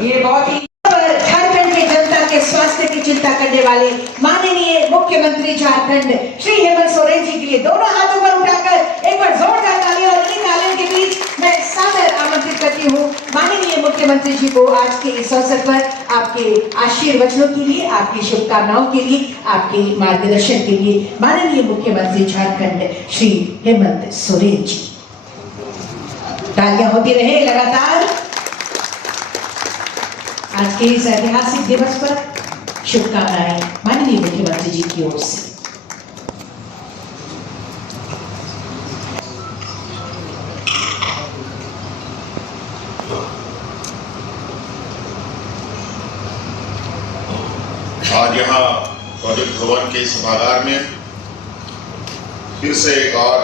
ये बहुत ही झारखंड की जनता के स्वास्थ्य की चिंता करने वाले माननीय मुख्यमंत्री झारखंड श्री हेमंत सोरेन जी के लिए दोनों हाथों पर उठाकर एक बार जोरदार ताली, और इन तालियों के बीच मैं सादर आमंत्रित करती हूँ माननीय मुख्यमंत्री जी को आज के इस अवसर पर आपके आशीर्वचनों के लिए, आपकी शुभकामनाओं के लिए, आपके मार्गदर्शन के लिए। माननीय मुख्यमंत्री झारखंड श्री हेमंत सोरेन जी। तालियां होती रहे लगातार। आज के इस ऐतिहासिक दिवस पर शुभकामनाएं माननीय मुख्यमंत्री जी की ओर से। आज यहाँ प्रोजेक्ट भवन के सभागार में फिर से एक और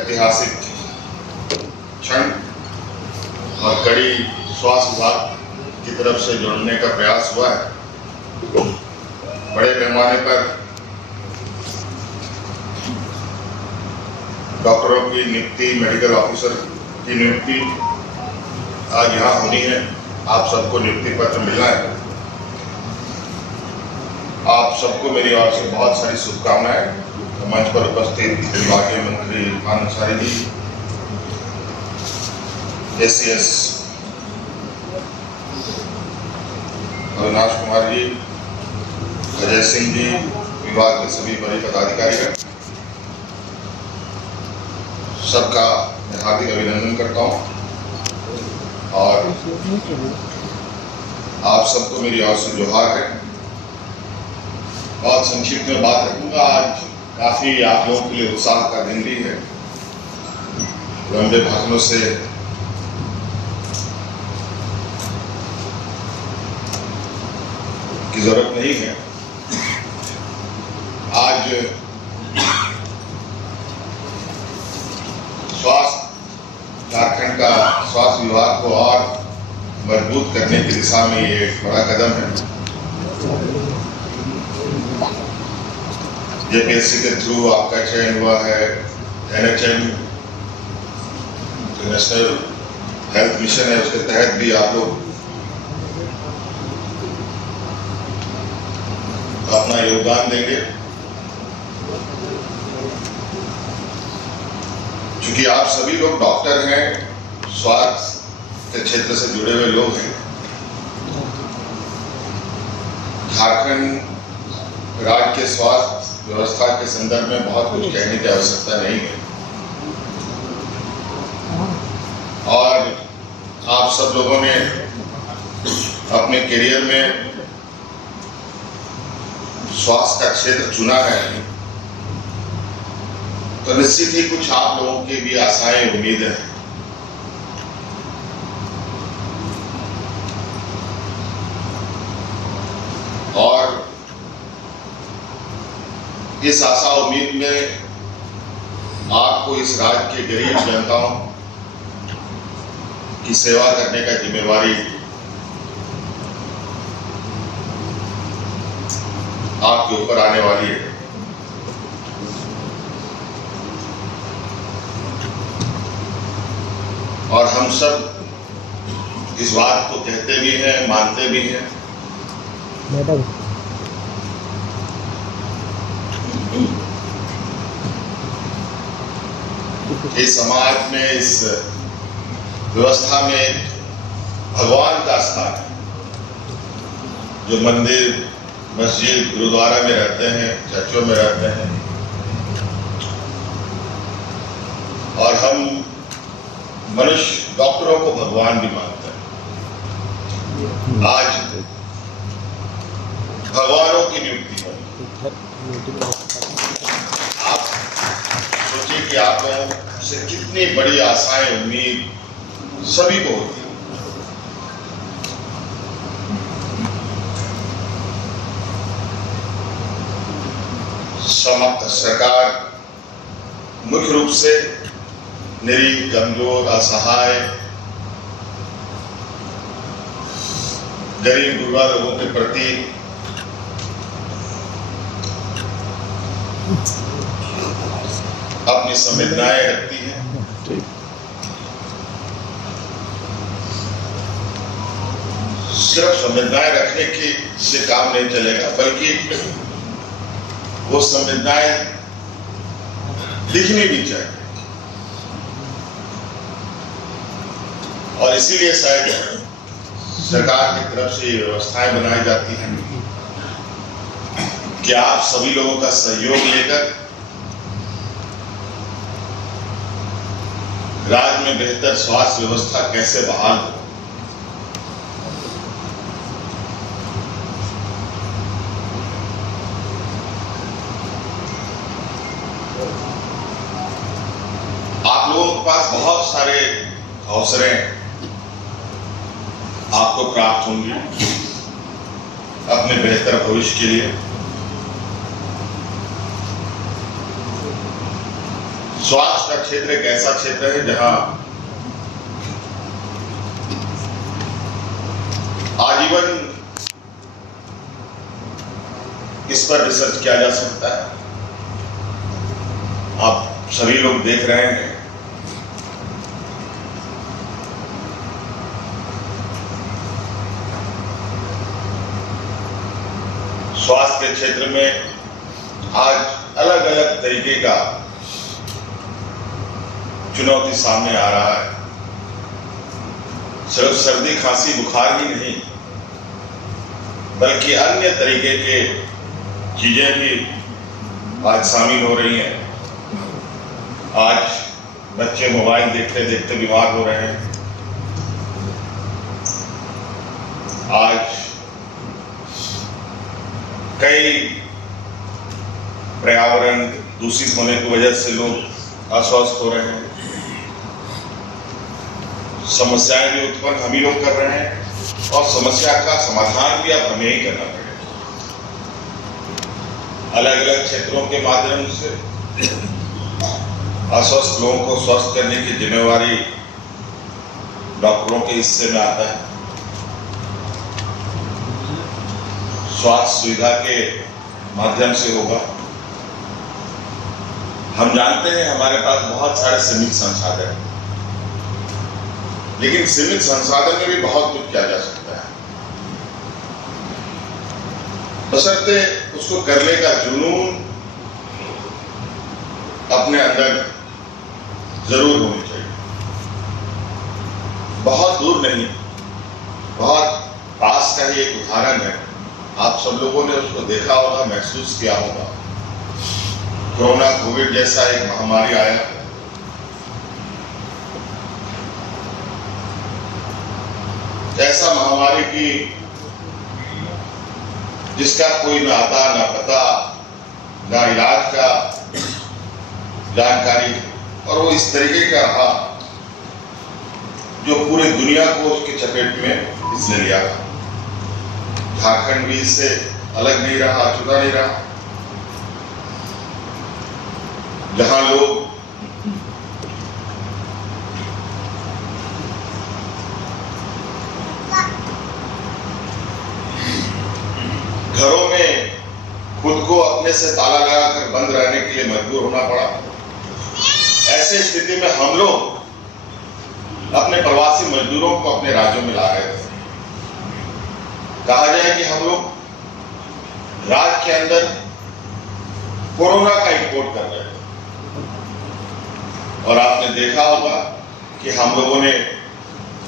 ऐतिहासिक क्षण और कड़ी स्वास्थ्य विभाग की तरफ से जोड़ने का प्रयास हुआ है। बड़े पैमाने पर डॉक्टरों की नियुक्ति, मेडिकल ऑफिसर की नियुक्ति आज यहाँ होनी है। आप सबको नियुक्ति पत्र मिला है। आप सबको मेरी ओर से बहुत सारी शुभकामनाएं। मंच पर उपस्थित विभागीय मंत्री आनंद सारी जी, एसीएस अविनाश कुमार जी, अजय सिंह जी, विभाग के सभी बड़े पदाधिकारी, सबका मैं हार्दिक अभिनंदन करता हूं और आप सबको मेरी ओर से जोहार है। बहुत संक्षिप्त में बात रखूंगा। आज काफी आप लोगों के लिए उत्साह का दिन भी है। लंबे भाषणों से की जरूरत नहीं है। आज झारखंड का स्वास्थ्य विभाग को और मजबूत करने की दिशा में ये एक बड़ा कदम है। जेपीएससी के थ्रू आपका चयन हुआ है। NHM जो नेशनल हेल्थ मिशन है, उसके तहत भी आप लोग अपना योगदान देंगे। क्योंकि आप सभी लोग डॉक्टर हैं, स्वास्थ्य के क्षेत्र से जुड़े हुए लोग हैं। झारखंड राज्य के स्वास्थ्य व्यवस्था के संदर्भ में बहुत कुछ कहने की आवश्यकता नहीं है और आप सब लोगों ने अपने करियर में स्वास्थ्य का क्षेत्र चुना है, तो निश्चित ही कुछ आप लोगों की भी आशाएं, उम्मीदें हैं। और इस आशा उम्मीद में आपको इस राज्य के गरीब जनताओं की सेवा करने का जिम्मेवारी आपके ऊपर आने वाली है। और हम सब इस बात को कहते भी हैं, मानते भी हैं। इस समाज में, इस व्यवस्था में भगवान का स्थान है। जो मंदिर, मस्जिद, गुरुद्वारा में रहते हैं, चर्चों में रहते हैं, और हम मनुष्य डॉक्टरों को भगवान भी मानते हैं। आज भगवानों की नियुक्ति है। आप सोचिए कि आप लोगों से कितनी बड़ी आशाएं, उम्मीद सभी को होती है। सरकार मुख्य रूप से निरीह, कमजोर, असहाय, गरीब गुरबा लोगों के प्रति अपनी संवेदनाएं रखती है। सिर्फ संवेदनाएं रखने की से काम नहीं चलेगा, बल्कि वो संवेदनाएं दिखनी भी चाहिए। और इसीलिए शायद सरकार की तरफ से ये व्यवस्थाएं बनाई जाती हैं कि आप सभी लोगों का सहयोग लेकर राज्य में बेहतर स्वास्थ्य व्यवस्था कैसे बहाल हो। आप लोगों के पास बहुत सारे अवसरें आपको प्राप्त होंगी अपने बेहतर भविष्य के लिए। स्वास्थ्य का क्षेत्र एक ऐसा क्षेत्र है जहां आजीवन इस पर रिसर्च किया जा सकता है। आप सभी लोग देख रहे हैं स्वास्थ्य के क्षेत्र में आज अलग अलग तरीके का चुनौती सामने आ रहा है। सिर्फ सर्दी खांसी बुखार ही नहीं, बल्कि अन्य तरीके के चीजें भी आज शामिल हो रही हैं। आज बच्चे मोबाइल देखते देखते बीमार हो रहे हैं। आज कई पर्यावरण दूषित होने की वजह से लोग अस्वस्थ हो रहे हैं। समस्याएं भी उत्पन्न हम ही लोग कर रहे हैं और समस्या का समाधान भी अब हमें ही करना पड़ेगा। अलग अलग क्षेत्रों के माध्यम से अस्वस्थ लोगों को स्वस्थ करने की जिम्मेवारी डॉक्टरों के हिस्से में आता है। स्वास्थ्य सुविधा के माध्यम से होगा। हम जानते हैं हमारे पास बहुत सारे सीमित संसाधन हैं, लेकिन सीमित संसाधन में भी बहुत कुछ किया जा सकता है, बशर्ते उसको करने का जुनून अपने अंदर जरूर होनी चाहिए। बहुत दूर नहीं, बहुत पास का ही एक उदाहरण है। आप सब लोगों ने उसको देखा होगा, महसूस किया होगा। कोरोना कोविड जैसा एक महामारी आया, ऐसा महामारी की जिसका कोई ना आता ना पता ना इलाज का जानकारी, और वो इस तरीके का रहा जो पूरी दुनिया को उसकी चपेट में इसने लिया था। झारखंड भी इससे अलग नहीं रहा, अछूता नहीं रहा। जहां लोग घरों में खुद को अपने से ताला लगाकर बंद रहने के लिए मजबूर होना पड़ा, ऐसे स्थिति में हम लोग अपने प्रवासी मजदूरों को अपने राज्यों में ला रहे थे। कहा जाए कि हम लोग राज्य के अंदर कोरोना का इंपोर्ट कर रहे थे, और आपने देखा होगा कि हम लोगों ने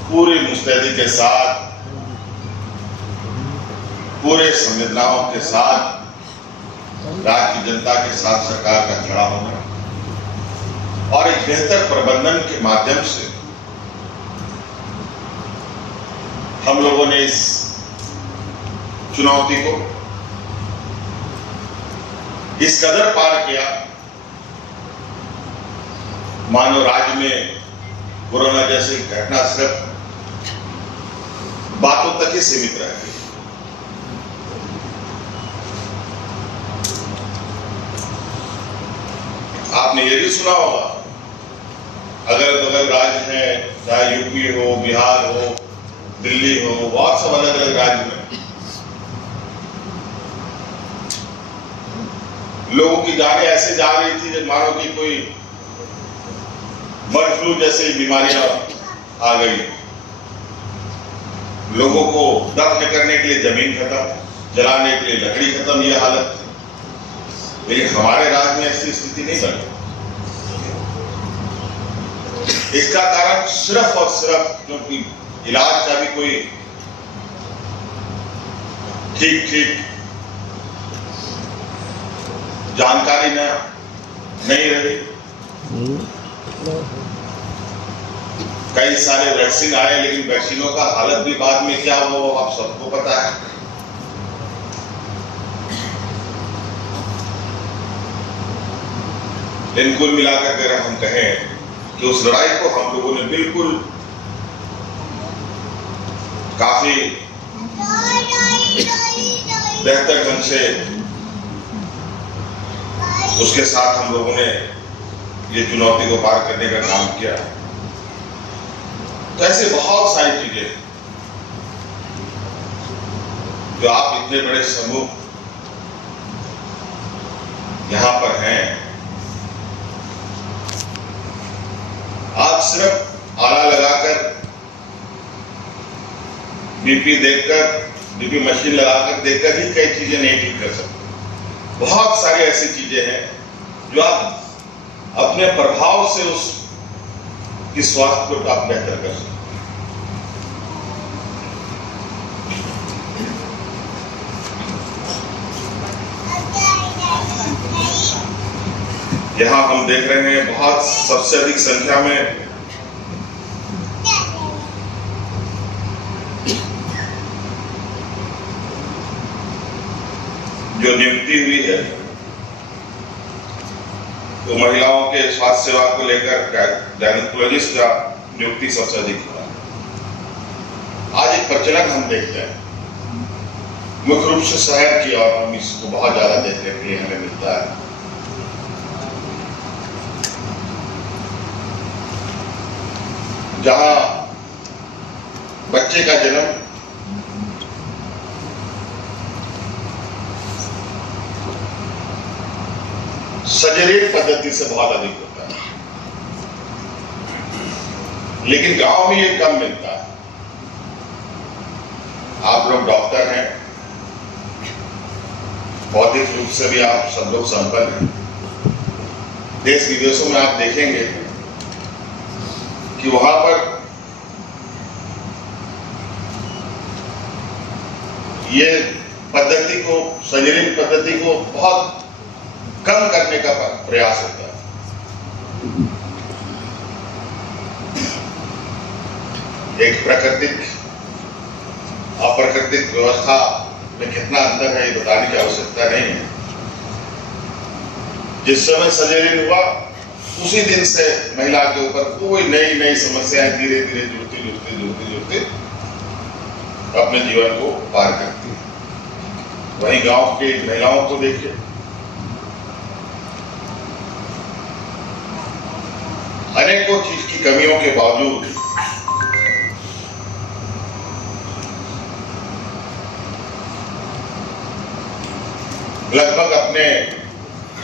पूरी मुस्तैदी के साथ, पूरे संवेदनाओं के साथ, राज्य की जनता के साथ सरकार का खड़ा होना और एक बेहतर प्रबंधन के माध्यम से हम लोगों ने इस चुनौती को इस कदर पार किया, मानो राज्य में कोरोना जैसी घटना सिर्फ बातों तक ही सीमित रह गई। आपने ये भी सुना होगा, अगल बगल राज्य है, चाहे यूपी हो, बिहार हो, दिल्ली हो, बहुत सब अलग अलग राज्य में लोगों की जानें ऐसे जा रही थी जब मानो कि कोई फ्लू जैसी बीमारियां आ गई, लोगों को दफन करने के लिए जमीन खत्म, जलाने के लिए लकड़ी खत्म, ये हालत थी। लेकिन हमारे राज्य में ऐसी स्थिति नहीं बनी। इसका कारण सिर्फ और सिर्फ क्योंकि इलाज का भी कोई ठीक जानकारी नहीं रही। कई सारे वैक्सीन आए, लेकिन वैक्सीनों का हालत भी बाद में क्या हुआ वो आप सबको पता है। लेकिन कुल मिलाकर अगर हम कहें कि उस लड़ाई को हम लोगों ने बिल्कुल काफी बेहतर ढंग से उसके साथ हम लोगों ने ये चुनौती को पार करने का काम किया। तो ऐसे बहुत सारी चीजें जो आप इतने बड़े समूह यहां पर हैं, आप सिर्फ आला लगाकर बीपी मशीन लगाकर देखकर ही कई चीजें नहीं ठीक कर सकते। बहुत सारी ऐसी चीजें हैं जो आप अपने प्रभाव से उस की स्वास्थ्य को आप बेहतर कर सकते। यहां हम देख रहे हैं बहुत सबसे अधिक संख्या में जो नियुक्ति हुई है, तो महिलाओं के स्वास्थ्य सेवा को लेकर गायनेकोलॉजिस्ट का नियुक्ति सबसे अधिक हुआ। आज एक प्रचलन हम देखते हैं मुख्य रूप से शहर की, और हम इसको बहुत ज्यादा देखने के लिए हमें मिलता है। जहां बच्चे का जन्म सर्जरी पद्धति से बहुत अधिक होता है, लेकिन गांव में ये कम मिलता है। आप लोग डॉक्टर हैं, बौद्धिक रूप से भी आप सब लोग संपन्न हैं। देश विदेशों में आप देखेंगे कि वहां पर ये पद्धति को, सर्जरी पद्धति को बहुत कम करने का प्रयास होता है। एक प्राकृतिक अप्राकृतिक व्यवस्था में कितना अंतर है ये बताने की आवश्यकता नहीं है। जिस समय सर्जरी हुआ उसी दिन से महिला के ऊपर कोई नई समस्याएं धीरे धीरे जुड़ती अपने जीवन को पार करती है। वहीं गांव की महिलाओं को देखिए, अनेकों चीज की कमियों के बावजूद लगभग अपने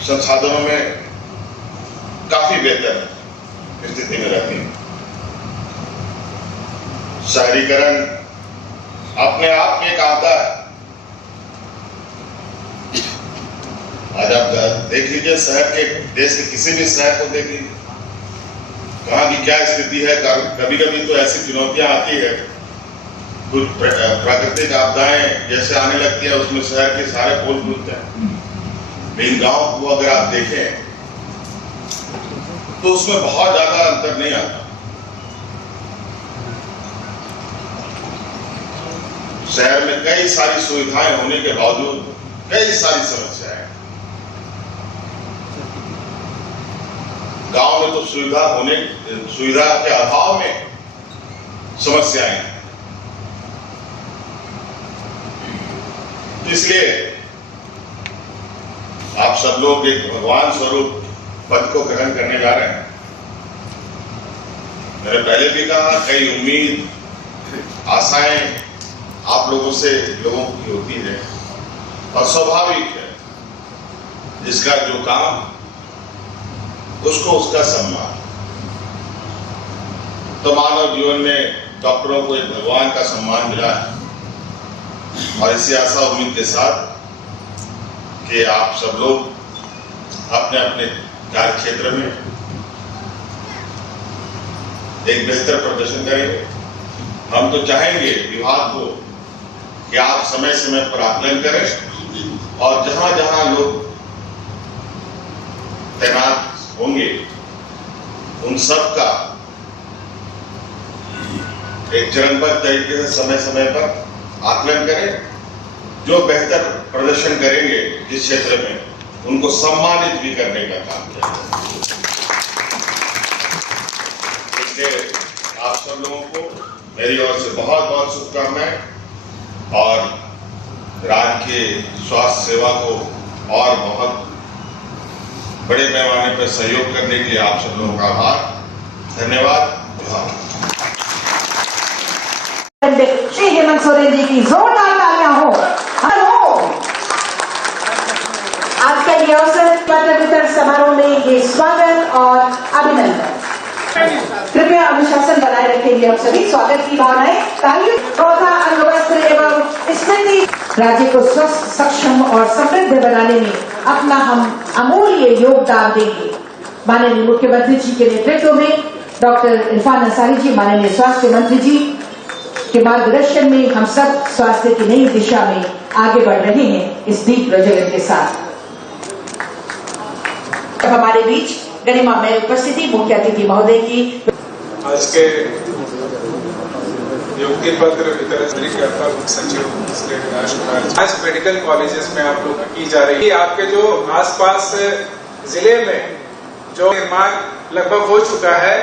संसाधनों में काफी बेहतर स्थिति में रहती है। शहरीकरण अपने आप में एक आपदा है। आज आप देख लीजिए, शहर के, देश के किसी भी शहर को देख लीजिए, कहाँ की क्या स्थिति है। कभी कभी तो ऐसी चुनौतियां आती है, कुछ प्राकृतिक आपदाएं जैसे आने लगती है, उसमें शहर के सारे पोल खुलते हैं। लेकिन गांव को अगर आप देखें तो उसमें बहुत ज्यादा अंतर नहीं आता। शहर में कई सारी सुविधाएं होने के बावजूद कई सारी समस्याएं। गांव में तो सुविधा के अभाव में समस्याएं हैं। इसलिए आप सब लोग एक भगवान स्वरूप पद को ग्रहण करने जा रहे हैं। मैंने पहले भी कहा, कई उम्मीद आशाएं आप लोगों की होती है, और स्वाभाविक है, जिसका जो काम उसको उसका सम्मान। तो मानव जीवन में डॉक्टरों को एक भगवान का सम्मान मिला है। और इसी आशा उम्मीद के साथ कि आप सब लोग अपने अपने कार्य क्षेत्र में एक बेहतर प्रदर्शन करेंगे। हम तो चाहेंगे विभाग को कि आप समय समय पर आकलन करें और जहां जहां लोग तैनात होंगे उन सब का एक चरणबद्ध तरीके से समय समय पर आकलन करें। जो बेहतर प्रदर्शन करेंगे इस क्षेत्र में उनको सम्मानित भी करने का काम करें। इसलिए आप सब लोगों को मेरी ओर से बहुत बहुत शुभकामनाएं और राज्य के स्वास्थ्य सेवा को और बहुत बड़े पैमाने पर सहयोग करने के लिए आप सब लोगों का आभार। धन्यवाद। श्री हेमंत सोरेन जी की जोरदार तालियां हो। आज का ये अवसर पत्र वितरण समारोह में ये स्वागत और अभिनंदन। कृपया अनुशासन बनाए रखेंगे आप सभी। स्वागत की भावनाएं तालियों पौधा अंगवस्त्र एवं स्मृति राज्य को स्वस्थ सक्षम और समृद्ध बनाने में अपना हम अमूल्य योगदान देंगे। माननीय मुख्यमंत्री जी के नेतृत्व में डॉक्टर इरफान अंसारी जी, माननीय स्वास्थ्य मंत्री जी के मार्गदर्शन में हम सब स्वास्थ्य की नई दिशा में आगे बढ़ रहे हैं इस दीप प्रज्वलन के साथ। हमारे बीच गरिमामय उपस्थिति मुख्य अतिथि महोदय की। आज के योग्य पत्र वितरण करता मुख्य सचिव श्री राजकुमार आज मेडिकल कॉलेजेस में आप लोग की जा रही है। आपके जो आसपास जिले में जो निर्माण लगभग हो चुका है,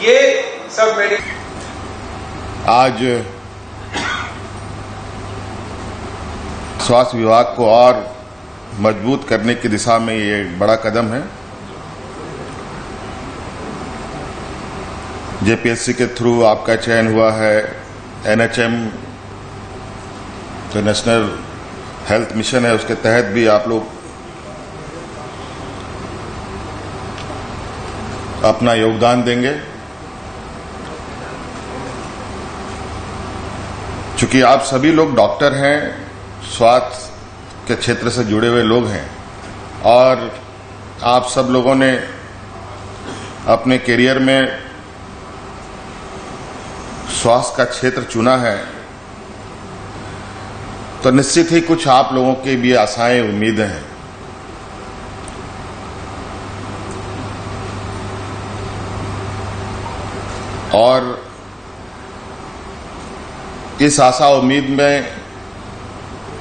ये सब मेडिकल आज स्वास्थ्य विभाग को और मजबूत करने की दिशा में ये एक बड़ा कदम है। जेपीएससी के थ्रू आपका चयन हुआ है। एनएचएम जो नेशनल हेल्थ मिशन है उसके तहत भी आप लोग अपना योगदान देंगे। चूंकि आप सभी लोग डॉक्टर हैं, स्वास्थ्य के क्षेत्र से जुड़े हुए लोग हैं और आप सब लोगों ने अपने करियर में स्वास्थ्य का क्षेत्र चुना है, तो निश्चित ही कुछ आप लोगों की भी आशाएं, उम्मीदें हैं। और इस आशा उम्मीद में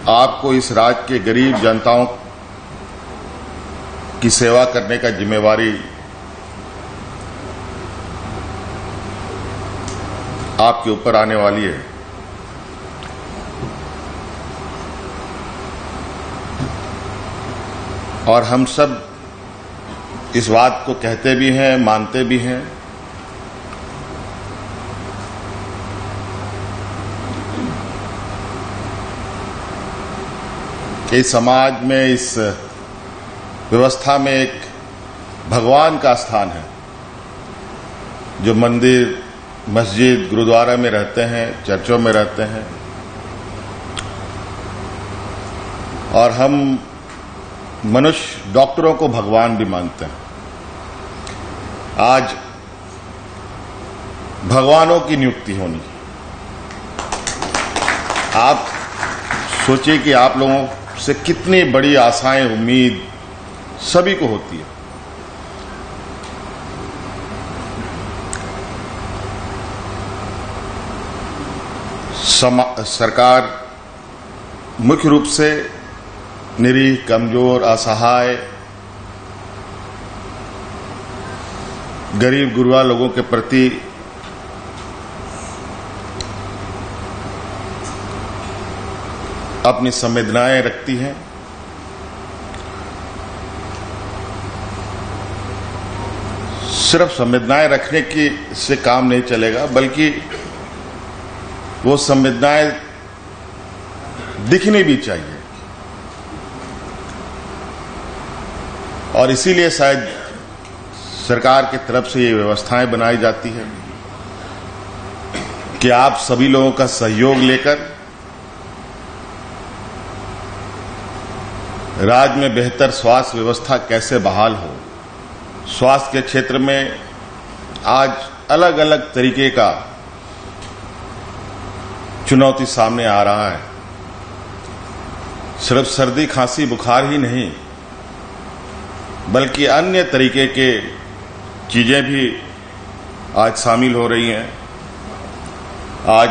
आपको इस राज्य के गरीब जनताओं की सेवा करने का जिम्मेवारी आपके ऊपर आने वाली है। और हम सब इस बात को कहते भी हैं, मानते भी हैं कि समाज में, इस व्यवस्था में एक भगवान का स्थान है जो मंदिर, मस्जिद, गुरुद्वारा में रहते हैं, चर्चों में रहते हैं। और हम मनुष्य डॉक्टरों को भगवान भी मानते हैं। आज भगवानों की नियुक्ति होनी। आप सोचिए कि आप लोगों से कितनी बड़ी आशाएं, उम्मीद सभी को होती है। सरकार मुख्य रूप से निरीह, कमजोर, असहाय, गरीब गुरबा लोगों के प्रति अपनी संवेदनाएं रखती हैं। सिर्फ संवेदनाएं रखने की से काम नहीं चलेगा, बल्कि वो संवेदनाएं दिखनी भी चाहिए। और इसीलिए शायद सरकार की तरफ से ये व्यवस्थाएं बनाई जाती है। कि आप सभी लोगों का सहयोग लेकर राज्य में बेहतर स्वास्थ्य व्यवस्था कैसे बहाल हो। स्वास्थ्य के क्षेत्र में आज अलग अलग तरीके का चुनौती सामने आ रहा है। सिर्फ सर्दी खांसी बुखार ही नहीं, बल्कि अन्य तरीके के चीजें भी आज शामिल हो रही हैं। आज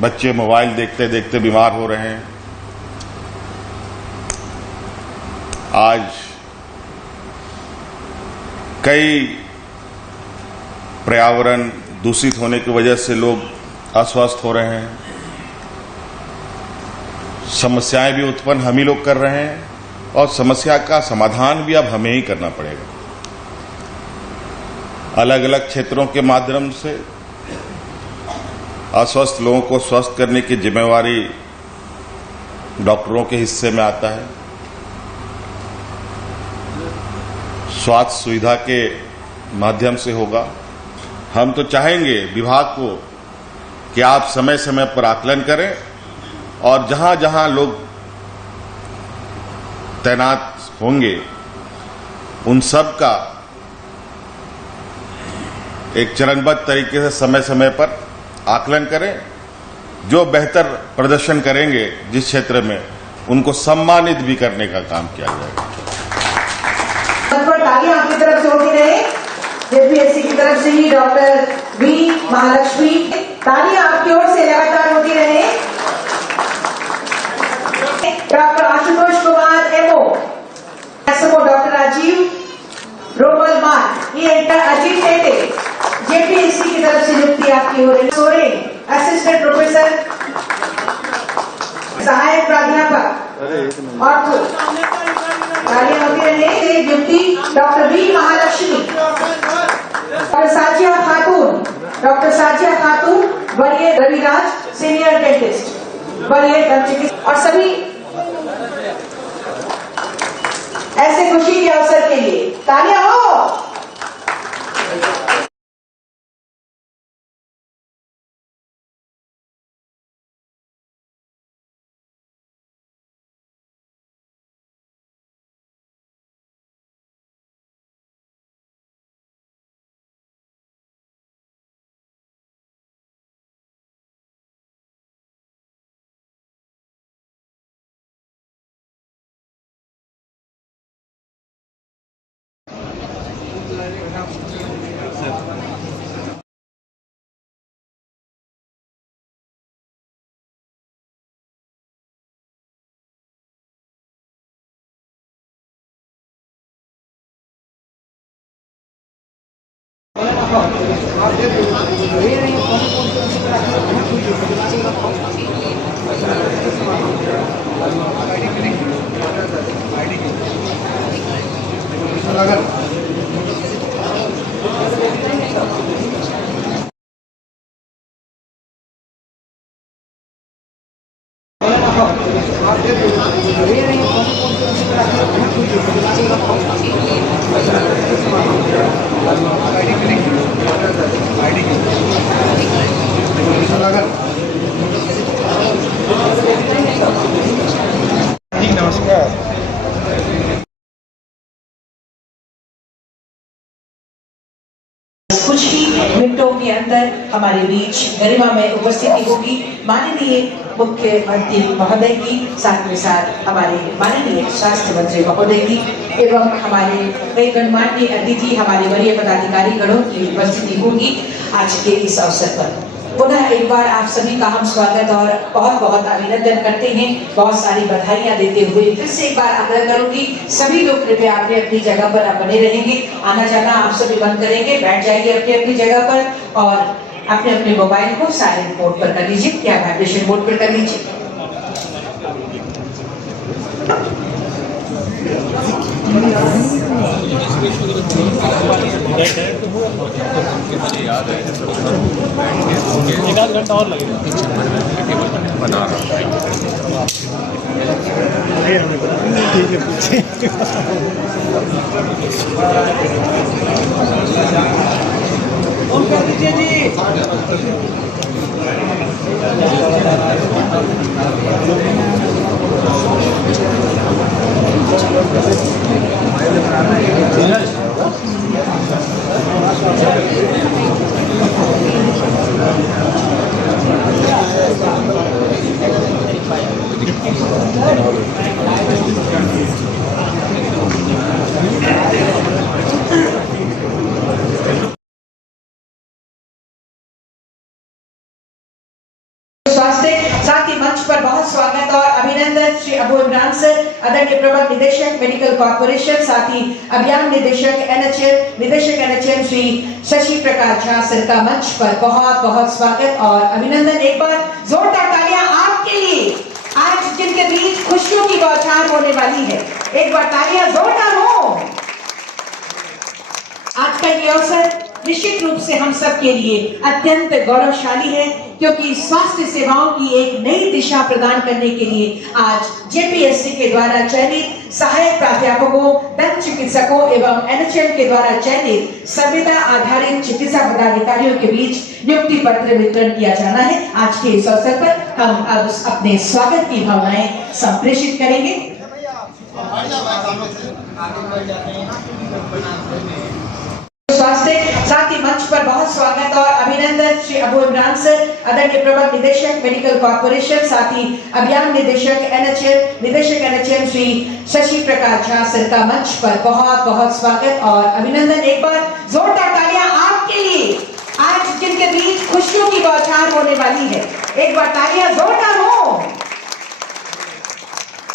बच्चे मोबाइल देखते देखते बीमार हो रहे हैं। आज कई पर्यावरण दूषित होने की वजह से लोग अस्वस्थ हो रहे हैं। समस्याएं भी उत्पन्न हम ही लोग कर रहे हैं और समस्या का समाधान भी अब हमें ही करना पड़ेगा। अलग अलग क्षेत्रों के माध्यम से अस्वस्थ लोगों को स्वस्थ करने की जिम्मेवारी डॉक्टरों के हिस्से में आता है। स्वास्थ्य सुविधा के माध्यम से होगा। हम तो चाहेंगे विभाग को कि आप समय समय पर आकलन करें और जहां जहां लोग तैनात होंगे उन सब का एक चरणबद्ध तरीके से समय समय पर आकलन करें। जो बेहतर प्रदर्शन करेंगे जिस क्षेत्र में, उनको सम्मानित भी करने का काम किया जाएगा। तालियां आपकी तरफ से होती रहे। जेपीएससी की तरफ से ही डॉक्टर वी महालक्ष्मी, तालियां आपकी ओर से लगातार होती रहे। Doctor Ashutosh Kumar MO, doctor Rajiv Romal Mark, ये अजीत टेटे, जेपीएससी की तरफ से नियुक्ति आपकी हो रही। सोरेन असिस्टेंट प्रोफेसर, सहायक प्राध्यापक ऑर्थो, तालियां होती रहे। नियुक्ति doctor V Mahalakshmi, doctor Sajiya खातून, वरीय रविराज, सीनियर डेंटिस्ट, वरीय दंत चिकित्सक और सभी ऐसे खुशी के अवसर के लिए तालियां हो। कुछ ही मिनटों के अंदर हमारे बीच गरिमा में उपस्थिति होगी माननीय मुख्यमंत्री महोदय की, साथ में साथ हमारे माननीय स्वास्थ्य मंत्री महोदय की एवं हमारे कई गणमान्य अतिथि, हमारे वरीय पदाधिकारी गणों की उपस्थिति होगी आज के इस अवसर पर। पुनः एक बार आप सभी का हम स्वागत और बहुत बहुत अभिनंदन करते हैं, बहुत सारी बधाइयां देते हुए फिर से एक बार आग्रह करूंगी सभी लोग कृपया अपनी अपनी जगह पर बने रहेंगे। आना जाना आप सभी बंद करेंगे, बैठ जाएंगे अपनी अपनी जगह पर और अपने अपने मोबाइल को साइलेंट मोड पर कर लीजिए या वाइब्रेशन मोड पर कर लीजिए। एक आध घंटा और लगेगा बना रहा ठीक है पूछे ऑन कर दीजिए जी। स्वास्थ्य साथ ही मंच पर बहुत स्वागत और अभिनंदन श्री अबू इमरान सर, आदरणीय प्रबंध निदेशक मेडिकल कॉर्पोरेशन, साथ ही अभियान निदेशक एनएचएम श्री शशि प्रकाश झा सर का मंच पर बहुत बहुत स्वागत और अभिनंदन। एक बार जोरदार तालियां आपके लिए, आज जिनके बीच खुशियों की बौछार होने वाली है। एक बार तालियां जोरदार हो। आज का ये अवसर निश्चित रूप से हम सब के लिए अत्यंत गौरवशाली है, क्योंकि स्वास्थ्य सेवाओं की एक नई दिशा प्रदान करने के लिए आज जेपीएससी के द्वारा चयनित सहायक प्राध्यापकों, दंत चिकित्सकों एवं एनएचएम के द्वारा चयनित संविदा आधारित चिकित्सा पदाधिकारियों के बीच नियुक्ति पत्र वितरण किया जाना है। आज के इस अवसर पर हम अब अपने स्वागत की भावनाएं संप्रेषित करेंगे। स्वास्थ्य साथ ही मंच पर बहुत स्वागत और अभिनंदन श्री अबू इमरान सर, आदरणीय प्रबंध निदेशक मेडिकल कॉर्पोरेशन, साथ ही अभियान निदेशक एनएचएम श्री शशि प्रकाश झा सर का मंच पर बहुत बहुत स्वागत और अभिनंदन। एक बार जोरदार तालियां आपके लिए, आज जिनके बीच खुशियों की बौछार होने वाली है। एक बार तालियां जोरदार हो।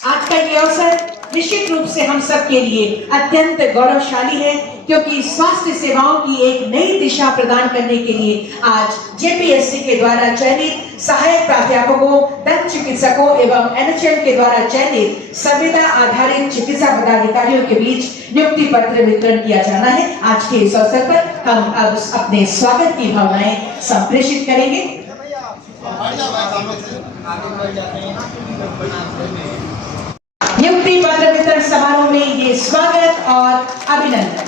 आज का ये अवसर निश्चित रूप से हम सब के लिए अत्यंत गौरवशाली है, क्योंकि स्वास्थ्य सेवाओं की एक नई दिशा प्रदान करने के लिए आज जेपीएससी के द्वारा चयनित सहायक प्राध्यापकों, दंत चिकित्सकों एवं एनएचएम के द्वारा चयनित संविदा आधारित चिकित्सा पदाधिकारियों के बीच नियुक्ति पत्र वितरण किया जाना है। आज के इस अवसर पर हम अब अपने स्वागत की भावनाएं संप्रेषित करेंगे। नियुक्ति पत्र वितरण समारोह में ये स्वागत और अभिनंदन।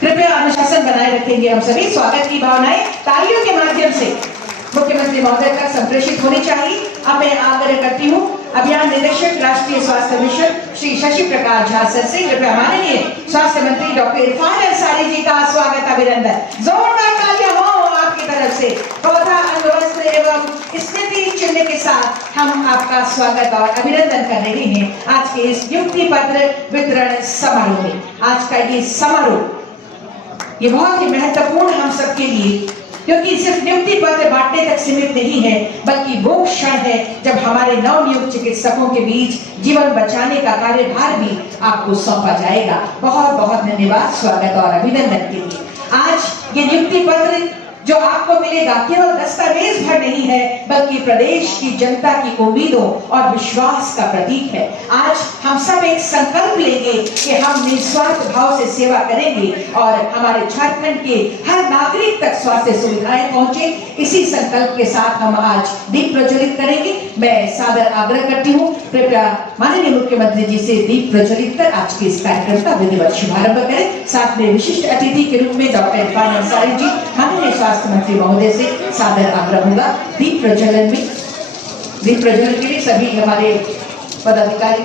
कृपया अनुशासन बनाए रखेंगे हम सभी। स्वागत की भावनाएं तालियों के माध्यम से मुख्यमंत्री महोदय तक संप्रेषित होनी चाहिए। अब मैं आग्रह करती हूँ अभियान निदेशक राष्ट्रीय स्वास्थ्य मिशन श्री शशि प्रकाश झा सर से, कृपया माननीय स्वास्थ्य मंत्री डॉक्टर इरफान अंसारी जी का स्वागत अभिनंदन। जोरदार तालियां हो आपकी तरफ से। पौधा अंगवस्त्र एवं स्मृति चिन्ह के साथ हम आपका स्वागत और अभिनंदन कर रहे हैं आज के इस नियुक्ति पत्र वितरण समारोह में। आज का ये समारोह ये बहुत ही महत्वपूर्ण हम सबके लिए, क्योंकि सिर्फ नियुक्ति पत्र बांटने तक सीमित नहीं है, बल्कि वो क्षण है जब हमारे नवनियुक्त चिकित्सकों के बीच जीवन बचाने का कार्यभार भी आपको सौंपा जाएगा। बहुत बहुत धन्यवाद, स्वागत और अभिनंदन के लिए। आज ये नियुक्ति पत्र जो आपको मिलेगा केवल दस्तावेज भर नहीं है, बल्कि प्रदेश की जनता की उम्मीदों और विश्वास का प्रतीक है। आज हम सब एक संकल्प लेंगे कि हम निस्वार्थ भाव से सेवा करेंगे और हमारे झारखंड के हर नागरिक तक स्वास्थ्य सुविधाएं पहुंचे। इसी संकल्प के साथ हम आज दीप प्रज्वलित करेंगे। मैं सादर आग्रह करती हूँ, कृपया माननीय मुख्यमंत्री जी से दीप प्रज्वलित कर आज के इस कार्यक्रम का विधिवत शुभारंभ करें। साथ में विशिष्ट अतिथि के रूप में डॉक्टर इरफान अंसारी जी, माननीय स्वास्थ्य मंत्री महोदय से सादर आग्रह होगा दीप प्रज्वलन के लिए सभी हमारे पदाधिकारी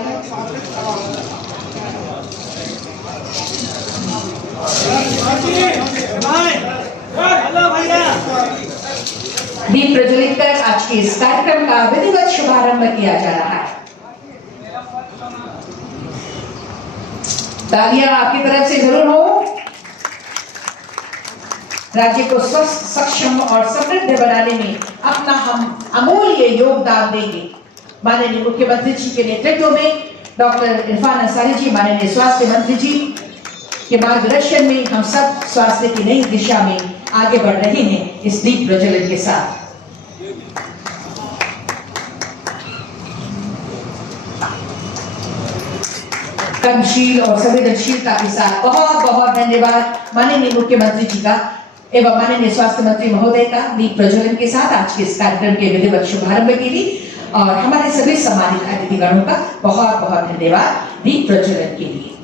दीप प्रज्वलित कर आज के इस कार्यक्रम का विधिवत शुभारंभ किया जा रहा है। तालियां आपकी तरफ से जरूर हो। राज्य को स्वस्थ, सक्षम और समृद्ध बनाने में अपना हम अमूल्य योगदान देंगे। माननीय मुख्यमंत्री जी के नेतृत्व में डॉक्टर इरफान अंसारी जी, माननीय स्वास्थ्य मंत्री जी के मार्गदर्शन में हम सब स्वास्थ्य की नई दिशा में आगे बढ़ रहे हैं इस दीप प्रज्वलन के साथ। कर्मशील और संवेदनशीलता के साथ बहुत बहुत धन्यवाद माननीय मुख्यमंत्री जी का एवं माननीय स्वास्थ्य मंत्री महोदय का दीप प्रज्वलन के साथ आज के इस कार्यक्रम के विधिवत शुभारंभ के लिए, और हमारे सभी सम्मानित अतिथिगणों का बहुत बहुत धन्यवाद दीप प्रज्वलन के लिए।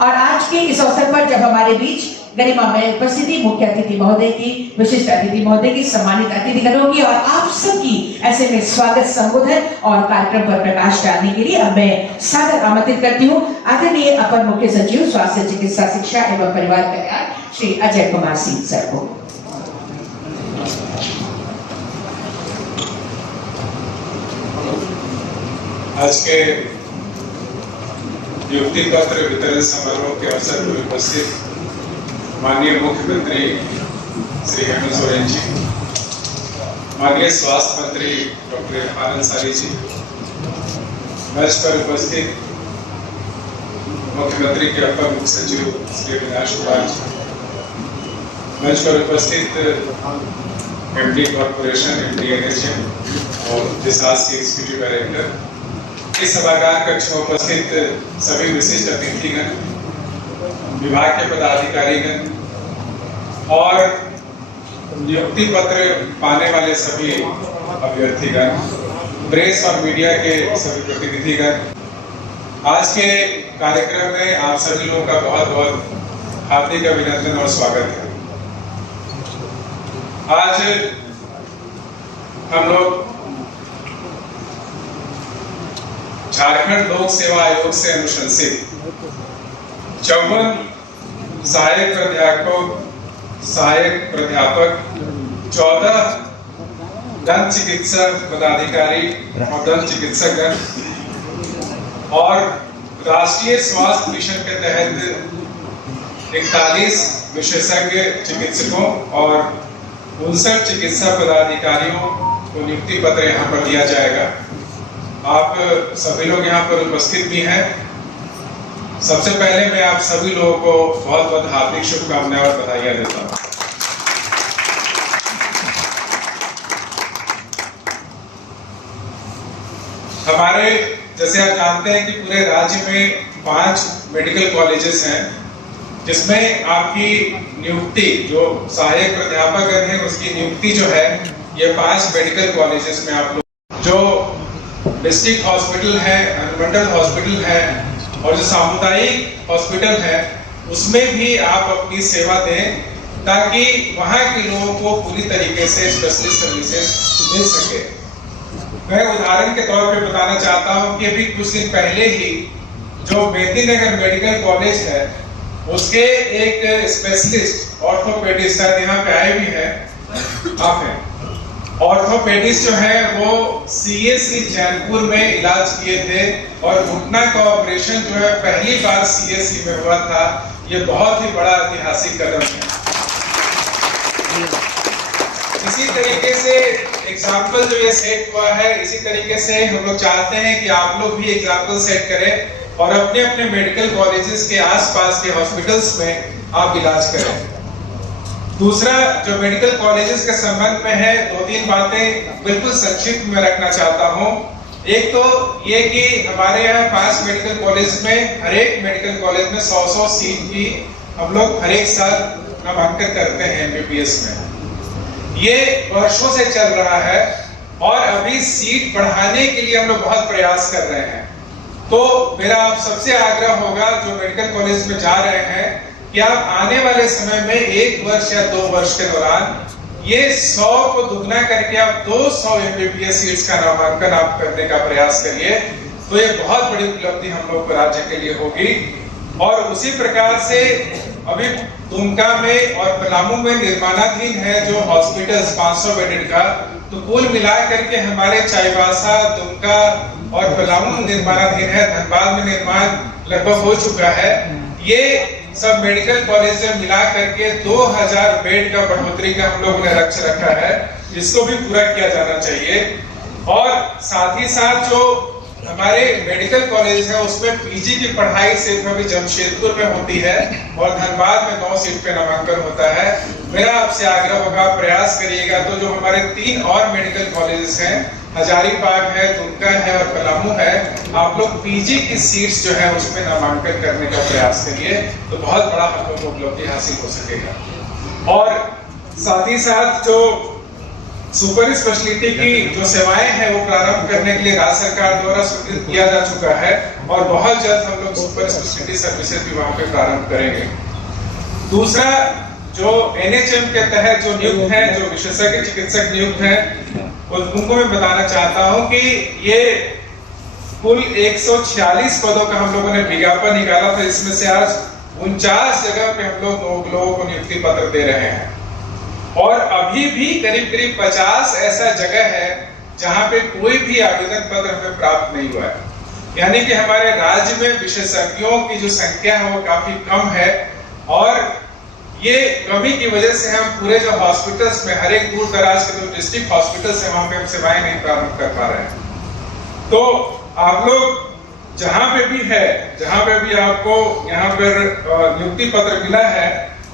और आज के इस अवसर पर जब हमारे बीच गरिमामय उपस्थिति मुख्य अतिथि महोदय की, विशिष्ट अतिथि महोदय की, सम्मानित अतिथिगणों की और आप सबकी ऐसे में स्वागत संबोधन और कार्यक्रम पर प्रकाश डालने के लिए अब मैं सादर आमंत्रित करती हूँ आदरणीय अपर मुख्य सचिव स्वास्थ्य चिकित्सा शिक्षा एवं परिवार कल्याण श्री अजय कुमार सिंह सर को। आज के नियुक्ति पत्र वितरण समारोह के अवसर पर उपस्थित माननीय मुख्यमंत्री श्री हेमंत सोरेन जी, माननीय स्वास्थ्य मंत्री डॉक्टर आनंद जी, मंच पर उपस्थित मुख्यमंत्री के अपर मुख्य सचिव श्री अविनाश कुमार जी, मंच पर उपस्थित एमडी कॉर्पोरेशन एमडी NHM और जिसास के एग्जीक्यूटिव डायरेक्टर, इस सभागार कक्ष में उपस्थित सभी विशिष्ट अतिथिगण, विभाग के पदाधिकारीगण और नियुक्ति पत्र पाने वाले सभी अभ्यर्थीगण, प्रेस और मीडिया के सभी प्रतिनिधिगण, आज के कार्यक्रम में आप सभी लोगों का बहुत बहुत हार्दिक अभिनंदन और स्वागत है। आज हम लोग झारखंड लोक सेवा आयोग से अनुशंसित 54 सहायक प्राध्यापक, 14 दंत चिकित्सक पदाधिकारी और दंत चिकित्सकगण और राष्ट्रीय स्वास्थ्य मिशन के तहत 41 विशेषज्ञ चिकित्सकों और 59 चिकित्सा पदाधिकारियों को नियुक्ति पत्र यहाँ पर दिया जाएगा। आप सभी लोग यहाँ पर उपस्थित भी हैं। सबसे पहले मैं आप सभी लोगों को बहुत बहुत हार्दिक शुभकामनाएं और बधाइयां देता हूँ। हमारे, जैसे आप जानते हैं कि पूरे राज्य में 5 मेडिकल कॉलेजेस हैं, जिसमें आपकी नियुक्ति, जो सहायक प्राध्यापक हैं उसकी नियुक्ति जो है ये 5 मेडिकल कॉलेजेस में आप लोग, जो डिस्ट्रिक्ट हॉस्पिटल है, अनुमंडल हॉस्पिटल है और जो सामुदायिक हॉस्पिटल है उसमें भी आप अपनी सेवा दें, ताकि वहां के लोगों को पूरी तरीके से स्पेशलिस्ट सर्विसेज मिल सके। मैं उदाहरण के तौर पे बताना चाहता हूं कि अभी कुछ दिन पहले ही जो मेदिनीनगर मेडिकल कॉलेज है उसके एक स्पेशलिस्ट ऑर्थोपेडिस्ट यहाँ पे आए भी हैं, आप हैं, ऑर्थोपेडिस्ट जो है वो CSC जैनपुर में इलाज किए थे और घुटना का ऑपरेशन जो है पहली बार CSC में हुआ था। ये बहुत ही बड़ा ऐतिहासिक कदम है। इसी तरीके से एग्जाम्पल जो ये सेट हुआ है, इसी तरीके से हम लोग चाहते हैं कि आप लोग भी एग्जाम्पल सेट करें और अपने अपने मेडिकल कॉलेजेस के आसपास के हॉस्पिटल्स में आप इलाज करें। दूसरा, जो मेडिकल कॉलेजेस के संबंध में है, 2-3 बातें बिल्कुल संक्षिप्त में रखना चाहता हूं। एक तो ये कि हमारे यहाँ 5 मेडिकल कॉलेज में, हर एक मेडिकल कॉलेज में 100 सीट की हम लोग हर एक साल नामांकन करते हैं MBBS में। ये वर्षों से चल रहा है और अभी सीट बढ़ाने के लिए हम लोग बहुत प्रयास कर रहे हैं। तो मेरा आप सबसे आग्रह होगा जो मेडिकल कॉलेज में जा रहे हैं कि आप आने वाले समय में 1 वर्ष या 2 वर्ष के दौरान ये 100 को दुगना करके आप 200 MBBS सीट्स का नामांकन आप करने का प्रयास करिए। तो ये बहुत बड़ी उपलब्धि हम लोग को राज्य के लिए होगी। और उसी प्रकार से अभी दुमका में और पलामू में निर्माणाधीन है जो हॉस्पिटल 500 बेडेड का, तो कुल मिलाकर के हमारे चाईबासा, दुमका और पलामू निर्माणाधीन है। धनबाद में निर्माण लगभग हो चुका है। ये सब मेडिकल कॉलेज में मिला करके 2000 बेड का बढ़ोतरी का हम लोगों ने लक्ष्य रखा है, जिसको भी पूरा किया जाना चाहिए। और साथ ही साथ जो हमारे मेडिकल कॉलेज है उसमें PG की पढ़ाई सिर्फ अभी जमशेदपुर में होती है और धनबाद में 9 सीट पे नामांकन होता है। मेरा आपसे आग्रह होगा, प्रयास करिएगा। तो जो हमारे 3 और मेडिकल कॉलेजेस हैं, हजारीबाग है, दुमका है और पलामू है, आप लोग PG की सीट्स जो है उसमें नामांकन करने का प्रयास करिए, तो बहुत बड़ा हम लोग को उपलब्धि हासिल हो सकेगा। और साथ ही साथ जो सुपर स्पेशलिटी की जो सेवाएं हैं वो प्रारंभ करने के लिए राज्य सरकार द्वारा स्वीकृत किया जा चुका है और बहुत जल्द हम लोग सुपर स्पेशलिटी सर्विसेज भी वहां पे प्रारंभ करेंगे। दूसरा, जो NHM के तहत जो नियुक्त हैं, जो विशेषज्ञ चिकित्सक नियुक्त हैं, उनको मैं बताना चाहता हूं कि ये कुल 146 पदों का हम लोगों ने विज्ञापन निकाला था। इसमें से आज 49 जगह पे हम लोगों को नियुक्ति पत्र दे रहे हैं और अभी भी करीब 50 ऐसा जगह है जहां पे कोई भी आवेदन पत्र हमें प्राप्त नहीं हुआ है। यानी कि हमारे राज्य में विशेषज्ञों की जो संख्या है वो काफी कम है और ये कमी की वजह से हम पूरे जो हॉस्पिटल्स में हर एक दूर दराज के जो डिस्ट्रिक्ट हॉस्पिटल्स है वहां पे हम सेवाएं नहीं प्रारंभ कर पा रहे हैं। तो आप लोग जहां पे भी है, जहां पे भी आपको यहाँ पर नियुक्ति पत्र मिला है,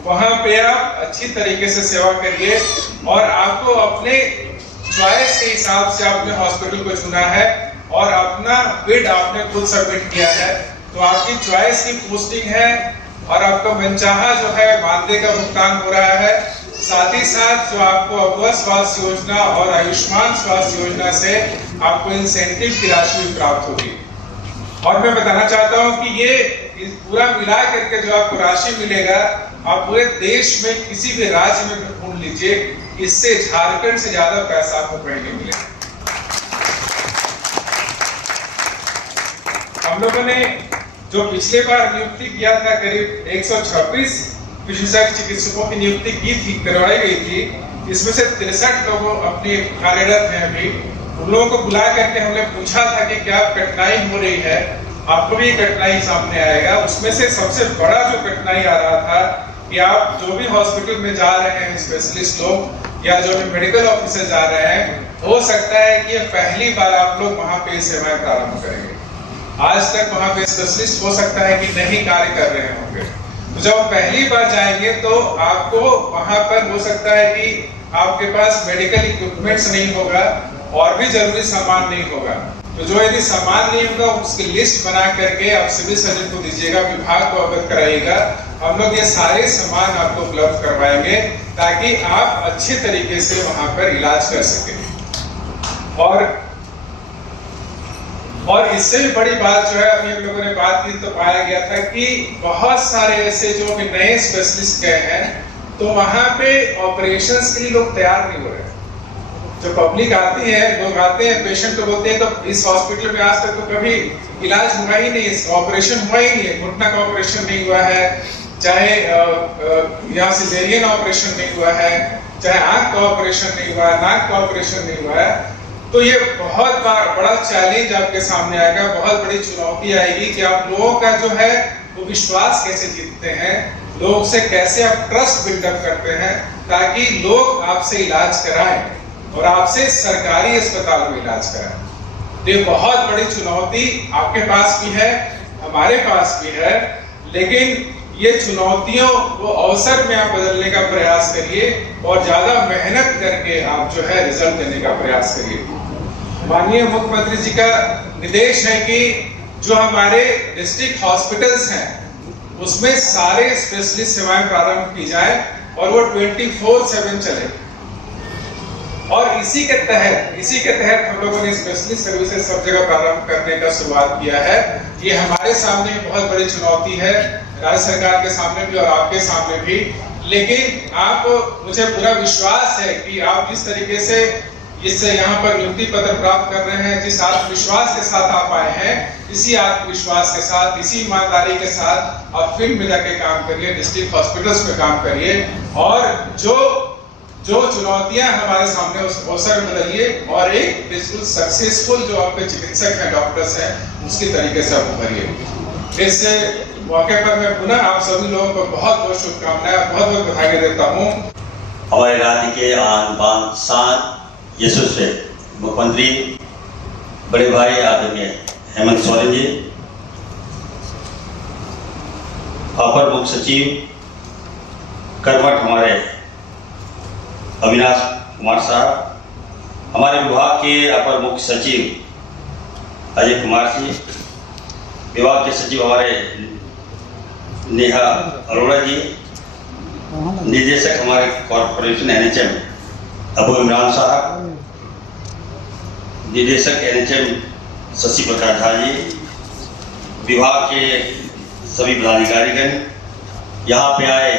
वहां पे आप अच्छी तरीके से सेवा करिए और आपको अपने चॉइस के हिसाब से आपने हॉस्पिटल को चुना है और अपना बिड आपने खुद सबमिट किया है, तो आपकी चॉइस की पोस्टिंग है और आपका मनचाहा जो है मानदेय का भुगतान हो रहा है। साथ ही साथ जो आपको अभय स्वास्थ्य योजना और आयुष्मान स्वास्थ्य योजना से आपको इंसेंटिव की राशि भी प्राप्त होगी। और मैं बताना चाहता हूं कि ये पूरा मिला करके जो आपको राशि मिलेगा, आप पूरे देश में किसी भी राज्य में ढूंढ लीजिए, इससे झारखंड से ज्यादा पैसा आपको कहीं नहीं मिलेगा। हम लोगों ने जो पिछले बार नियुक्ति किया था, करीब 126 विशेषज्ञ चिकित्सकों की नियुक्ति की थी, करवाई गई थी। इसमें से 63 लोगों अपनी कार्यरत हैं अभी। उन लोगों को बुला करके हमने पूछा था कि क्या कठिनाई हो रही है, आपको भी कठिनाई सामने आएगा। उसमें से सबसे बड़ा जो कठिनाई आ रहा था कि आप जो भी हॉस्पिटल में जा रहे हैं स्पेशलिस्ट लोग या जो भी मेडिकल ऑफिसर जा रहे हैं, हो सकता है कि पहली बार आप लोग वहां पे सेवाएं प्रारंभ करेंगे। आज तक वहां पे स्पेशलिस्ट हो सकता है कि नहीं कार्य कर रहे होंगे, तो जब पहली बार जाएंगे तो आपको वहां पर हो सकता है कि आपके पास मेडिकल इक्विपमेंट्स नहीं होगा और भी जरूरी सामान नहीं होगा। तो जो यदि सामान नहीं होगा उसकी लिस्ट बना करके आप सिविल सर्जन को दीजिएगा, विभाग को अवगत कराइएगा। हम लोग ये सारे सामान आपको उपलब्ध करवाएंगे ताकि आप अच्छे तरीके से वहां पर इलाज कर सकें। और इससे भी बड़ी बात जो है, अभी हम लोगों ने बात की तो पाया गया था कि बहुत सारे ऐसे जो भी नए स्पेशलिस्ट गए हैं, तो वहां पे ऑपरेशंस के लिए लोग तैयार नहीं हो रहे। जो पब्लिक आती है, लोग आते हैं, पेशेंट लोग होते हैं, तो इस हॉस्पिटल में आज तक तो कभी इलाज हुआ ही नहीं, ऑपरेशन हुआ ही नहीं है। घुटना का ऑपरेशन नहीं हुआ है, चाहे यहाँ सिजेरियन ऑपरेशन नहीं हुआ है, चाहे आंख का ऑपरेशन नहीं हुआ है, नाक का ऑपरेशन नहीं हुआ है। तो ये बहुत बड़ा चैलेंज आपके सामने आएगा, बहुत बड़ी चुनौती आएगी कि आप लोगों का जो है वो विश्वास कैसे जीतते हैं, लोग से कैसे आप ट्रस्ट बिल्डअप करते हैं ताकि लोग आपसे इलाज कराएं और आपसे सरकारी अस्पताल में इलाज कराएं। ये बहुत बड़ी चुनौती आपके पास भी है, हमारे पास भी है, लेकिन ये चुनौतियों को अवसर में आप बदलने का प्रयास करिए और ज्यादा मेहनत करके आप जो है रिजल्ट देने का प्रयास करिए। माननीय मुख्यमंत्री जी का निर्देश है कि जो हमारे डिस्ट्रिक्ट हॉस्पिटल्स हैं उसमें सारे स्पेशलिस्ट सेवाएं प्रारंभ की जाए और वो 24/7 चले। और इसी के तहत हम लोगों ने स्पेशलिस्ट सर्विसेज सब जगह प्रारंभ करने का शुरुआत किया है। ये हमारे सामने बहुत बड़ी चुनौती है, राज्य सरकार के सामने भी और आपके सामने भी, लेकिन मुझे पूरा विश्वास है कि आप जिस तरीके से इससे यहाँ पर नियुक्ति पत्र प्राप्त कर रहे हैं, जिस आत्मविश्वास के साथ आप आए हैं, इसी आत्मविश्वास के साथ, इसी ईमानदारी के साथ आप फील्ड में जाके काम करिए, डिस्ट्रिक्ट हॉस्पिटल्स में काम करिए और जो चुनौतियां हमारे सामने उस अवसर में बदलिए और एक बिल्कुल सक्सेसफुल जो आपके चिकित्सक हैं, डॉक्टर्स हैं, उसकी तरीके से आप उभरिए। इस मौके पर मैं पुनः आप सभी लोगों को बहुत बहुत शुभकामनाएं, बहुत बहुत बधाई देता हूँ। हमारे राज्य के आन बान शान यशस्वी मुख्यमंत्री बड़े भाई आदरणीय हेमंत सोरेन जी, अपर मुख्य सचिव कर्मठ हमारे अविनाश कुमार साहब, हमारे विभाग के अपर मुख्य सचिव अजय कुमार जी, विभाग के सचिव हमारे नेहा अरोड़ा जी, निदेशक हमारे कॉर्पोरेशन NHM अबू इमरान साहब, निदेशक NHM शशि प्रकाश झा जी, विभाग के सभी पदाधिकारीगण, यहाँ पे आए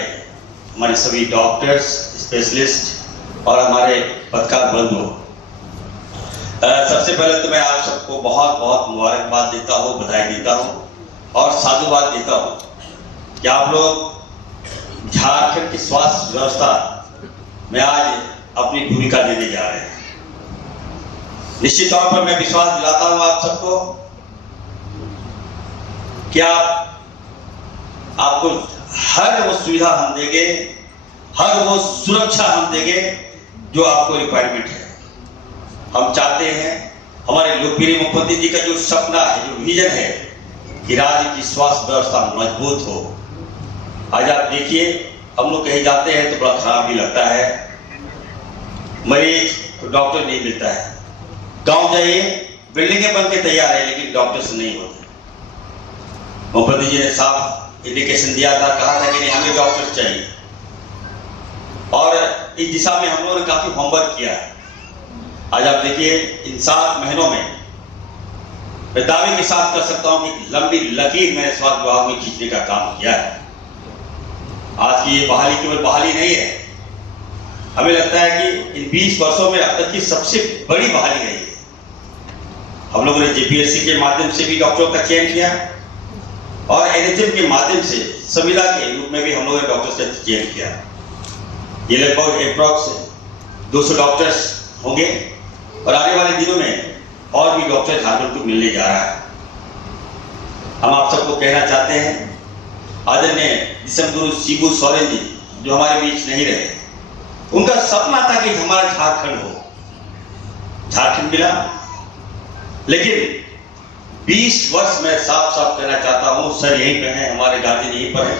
हमारे सभी डॉक्टर्स, स्पेशलिस्ट और हमारे पत्रकार बंधु, सबसे पहले तो मैं आप सबको बहुत बहुत मुबारकबाद देता हूँ, बधाई देता हूँ और साधुवाद देता हूँ कि आप लोग झारखंड की स्वास्थ्य व्यवस्था में आज अपनी भूमिका देने जा रहे हैं। निश्चित तौर पर मैं विश्वास दिलाता हूँ आप सबको कि आपको हर वो सुविधा हम देंगे, हर वो सुरक्षा हम देंगे जो आपको रिक्वायरमेंट है। हम चाहते हैं, हमारे लोकप्रिय मुख्यमंत्री जी का जो सपना है, जो विजन है कि राज्य की स्वास्थ्य व्यवस्था मजबूत हो। आज आप देखिए, हम लोग कहीं जाते हैं तो बड़ा खराब भी लगता है, मरीज तो डॉक्टर नहीं मिलता है। गांव जाइए, बिल्डिंगें बन के तैयार है लेकिन डॉक्टर्स नहीं होते। मुख्यमंत्री जी ने साफ इंडिकेशन दिया था, कहा था कि नहीं हमें डॉक्टर चाहिए, और इस दिशा में हम लोगों ने काफी होमवर्क किया है। आज आप देखिए, इन 7 महीनों में मैं दावे के साथ कर सकता हूं कि लंबी लकीर मैंने स्वास्थ्य विभाग में खींचने का काम किया है। आज की ये बहाली केवल बहाली नहीं है, हमें लगता है कि इन 20 वर्षों में अब तक की सबसे बड़ी बहाली रही है। हम लोगों ने जेपीएससी के माध्यम से भी डॉक्टरों का चयन किया और एनएचएम के माध्यम से संविदा के रूप में भी हम लोगों ने डॉक्टर्स का चयन किया। ये लगभग अप्रॉक्स 200 डॉक्टर्स होंगे और आने वाले दिनों में और भी डॉक्टर झारखंड को मिलने जा रहा है। हम आप सबको कहना चाहते हैं, आदरणीय विश्वगुरु शिबू सोरेन जी जो हमारे बीच नहीं रहे, उनका सपना था कि हमारा झारखंड हो। झारखंड मिला, लेकिन 20 वर्ष में साफ साफ कहना चाहता हूं, सर यहीं पे है, हमारे गार्जियन यहीं पर है,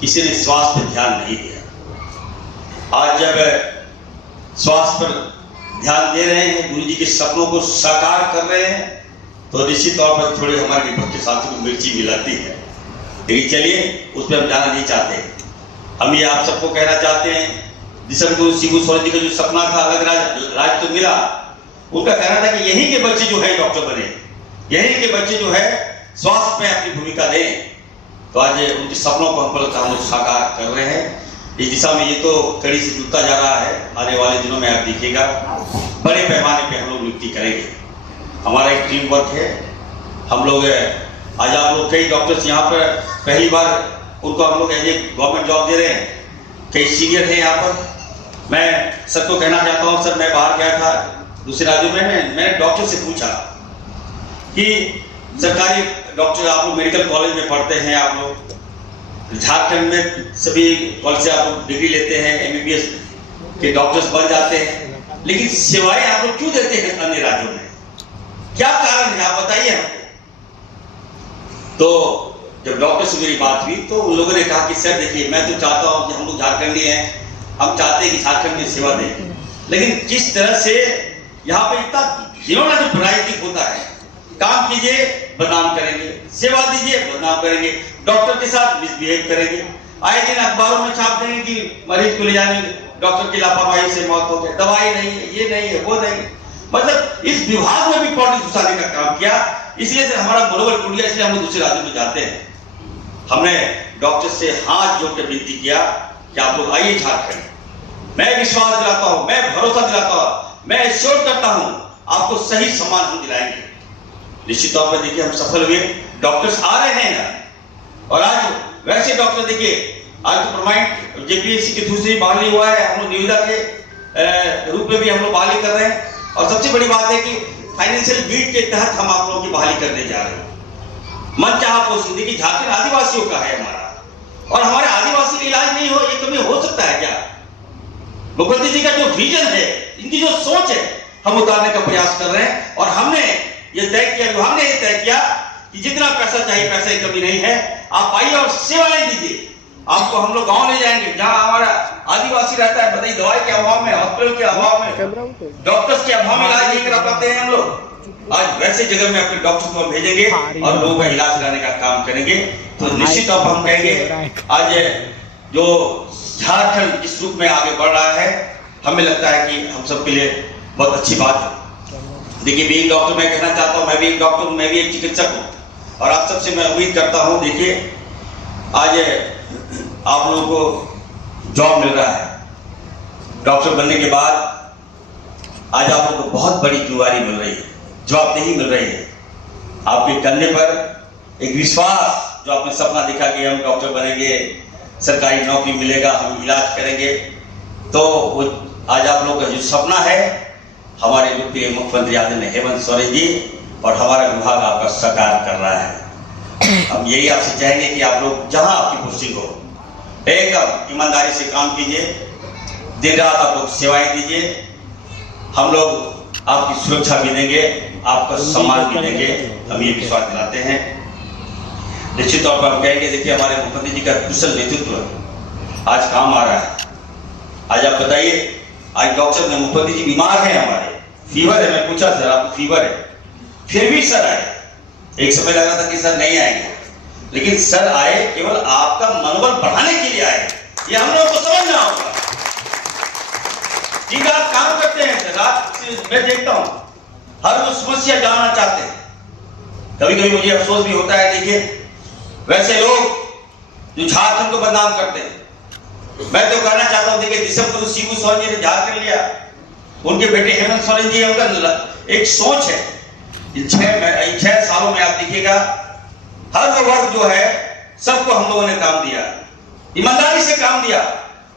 किसी ने स्वास्थ्य पर ध्यान नहीं दिया। आज जब स्वास्थ्य पर ध्यान दे रहे हैं, गुरु जी के सपनों को साकार कर रहे हैं, तो निश्चित तौर पर थोड़ी हमारे विपक्ष के साथियों को मिर्ची मिलाती है, लेकिन चलिए उस पर हम जाना नहीं चाहते। हम ये आप सबको कहना चाहते हैं, विश्वगुरु शिबू सोरेन जी का जो सपना था अलग राज्य तो मिला, उनका कहना था कि यहीं के बच्चे जो है डॉक्टर बने, यहीं के बच्चे जो है स्वास्थ्य में अपनी भूमिका दें। तो आज उनके सपनों को हम लोग साकार कर रहे हैं। इस दिशा में ये तो कड़ी से जुड़ता जा रहा है। आने वाले दिनों में आप देखिएगा बड़े पैमाने पे हम लोग नियुक्ति करेंगे। हमारा एक टीम वर्क है। हम लोग आज आप लोग कई डॉक्टर्स यहाँ पर पहली बार उनको हम लोग एज ए गवर्नमेंट जॉब दे रहे हैं, कई सीनियर हैं यहाँ पर। मैं सबको कहना चाहता हूँ, सर मैं बाहर गया था दूसरे राज्यों में, मैंने डॉक्टर से पूछा कि सरकारी डॉक्टर आप लोग मेडिकल कॉलेज में पढ़ते हैं, आप लोग झारखंड में सभी कॉलेज से आप लोग डिग्री लेते हैं, एमबीबीएस के डॉक्टर्स बन जाते हैं, लेकिन सेवाएं आप लोग क्यों देते हैं अन्य राज्यों में? क्या कारण है आप बताइए हमको। तो जब डॉक्टर से मेरी बात हुई तो उन लोगों ने कहा कि सर देखिए, मैं तो चाहता हूं कि हम लोग झारखंडी हैं, हम चाहते हैं कि झारखंड में सेवा दें, लेकिन किस तरह से यहाँ पे इतना घिनौना जो राजनीतिक होता है, काम कीजिए बदनाम करेंगे, सेवा दीजिए बदनाम करेंगे, डॉक्टर के साथ मिसबिहेव करेंगे, आए दिन अखबारों में छाप देंगे कि मरीज को ले जाने डॉक्टर की लापरवाही से मौत हो गई, दवाई नहीं है, ये नहीं है, वो नहीं। मतलब इस विभाग में भी पॉलिटिक्स घुसाने का काम किया। इसलिए से हमारा मनोबल टूट गया, इसलिए हम लोग दूसरे राज्यों में जाते हैं। हमने डॉक्टर से हाथ जोड़ कर विनती किया कि आप लोग आइए झारखंड। मैं विश्वास दिलाता हूं, मैं भरोसा दिलाता हूं, मैं एश्योर करता हूं आपको सही सम्मान हम दिलाएंगे। निश्चित तौर पर देखिए हम सफल हुए, डॉक्टर्स आ रहे हैं यहाँ। और आज वैसे डॉक्टर देखिए, आज तो परमानेंट जेपीएससी की दूसरी बहाली हुआ है, हम लोग निविदा के रूप में भी हम लोग बहाली कर रहे हैं। और सबसे बड़ी बात है कि फाइनेंशियल बीट के तहत हम आप लोगों की बहाली करने जा रहे हैं। मन चाहा पोस्ट देखिए, झारखंड आदिवासियों का है हमारा, और हमारे आदिवासी का इलाज नहीं हो, ये कभी हो सकता है क्या? मुख्यमंत्री जी का जो विजन है, इनकी जो सोच है, हम उतारने का प्रयास कर रहे हैं। और हमने ये तय किया, हमने ये तय किया कि जितना पैसा चाहिए, पैसे की कमी नहीं है, आप आइए और सेवाएं दीजिए। आपको हम लोग गांव ले जाएंगे जहां हमारा आदिवासी रहता है, बताइए दवाई के अभाव में, हॉस्पिटल के अभाव में, डॉक्टर्स के अभाव में इलाज नहीं करा पाते हैं हम लोग। आज वैसे जगह में अपने डॉक्टर को हम भेजेंगे और लोगों का इलाज कराने का काम करेंगे। तो निश्चित तौर पर हम कहेंगे आज जो झारखंड इस रूप में आगे बढ़ रहा है, हमें लगता है कि हम सबके लिए बहुत अच्छी बात है। देखिए, मैं एक डॉक्टर मैं कहना चाहता हूँ, मैं भी एक डॉक्टर हूँ, मैं भी एक चिकित्सक हूँ। और आप सबसे मैं उम्मीद करता हूं, देखिए आज आप लोगों को जॉब मिल रहा है। डॉक्टर बनने के बाद आज आप लोगों को बहुत बड़ी जिम्मेदारी मिल रही है, जवाबदेही मिल रही है। आपके कंधे पर एक विश्वास, जो आपने सपना देखा कि हम डॉक्टर बनेंगे, सरकारी नौकरी मिलेगा, हम इलाज करेंगे, तो वो आज आप लोगों का जो सपना है, हमारे लोकप्रिय मुख्यमंत्री आदरणीय हेमंत सोरेन जी और हमारा विभाग आपका साकार कर रहा है। हम यही आपसे चाहेंगे कि आप लोग जहां आपकी पोस्टिंग हो, एकदम ईमानदारी से काम कीजिए, दिन रात आप लोग सेवाएं दीजिए। हम लोग आपकी सुरक्षा भी देंगे, आपका सम्मान भी देंगे, हम ये विश्वास दिलाते हैं। निश्चित तौर पर हम कहेंगे, देखिए हमारे मुख्यमंत्री जी का कुशल नेतृत्व आज काम आ रहा है। आज आप बताइए, आज डॉक्टर ने, मुख्यमंत्री जी बीमार है, हमारे फीवर है, मैं पूछा सर आपको फीवर है, फिर भी सर आए। एक समय लग रहा था कि सर नहीं आएंगे, लेकिन सर आए, केवल आपका मनोबल बढ़ाने के लिए आए। ये हम लोगों को समझना होगा। ठीक है, आप काम करते हैं सर, रात मैं देखता हूं हर वो समस्या जानना चाहते हैं। कभी कभी मुझे अफसोस भी होता है, देखिए वैसे लोग जो झारखंड को बदनाम करते हैं, मैं तो कहना चाहता हूं, देखिए दिसंबर शिबू सोरेन जी ने झारखंड लिया, उनके बेटे हेमंत सोरेन जी, उनका एक सोच है। 6 सालों में आप देखिएगा हर वो वर्ग जो है, सबको हम लोगों ने काम दिया, ईमानदारी से काम दिया।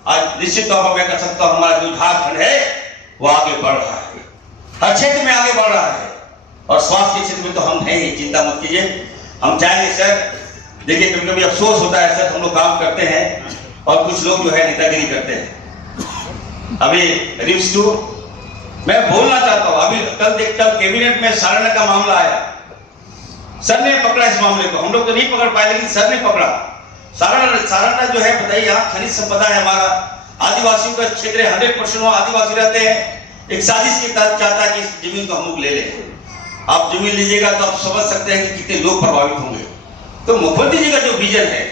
आज निश्चित तौर पर मैं कह सकता हूं, हमारा जो झारखंड है वो आगे बढ़ रहा है, हर क्षेत्र में आगे बढ़ रहा है, और स्वास्थ्य के क्षेत्र में तो हम हैं ही, चिंता मत कीजिए। हम चाहेंगे सर, देखिए कभी कभी अफसोस होता है सर, हम लोग काम करते हैं और कुछ लोग जो है नेतागिरी करते हैं। अभी रिम्स 2 मैं बोलना चाहता हूं, अभी कल कैबिनेट में सारना का मामला आया, सर ने पकड़ा इस मामले को, हम लोग तो नहीं पकड़ पाए, लेकिन सर ने पकड़ा। सारना जो है, बताइए यहाँ खनिज संपदा है, हमारा आदिवासियों का क्षेत्र है, 100% वहां आदिवासी रहते हैं। एक साजिश के तहत चाहता है कि इस जमीन को हम लोग ले लें। आप जमीन लीजिएगा तो आप समझ सकते हैं कि कितने लोग प्रभावित होंगे। तो मुख्यमंत्री जी का जो विजन है,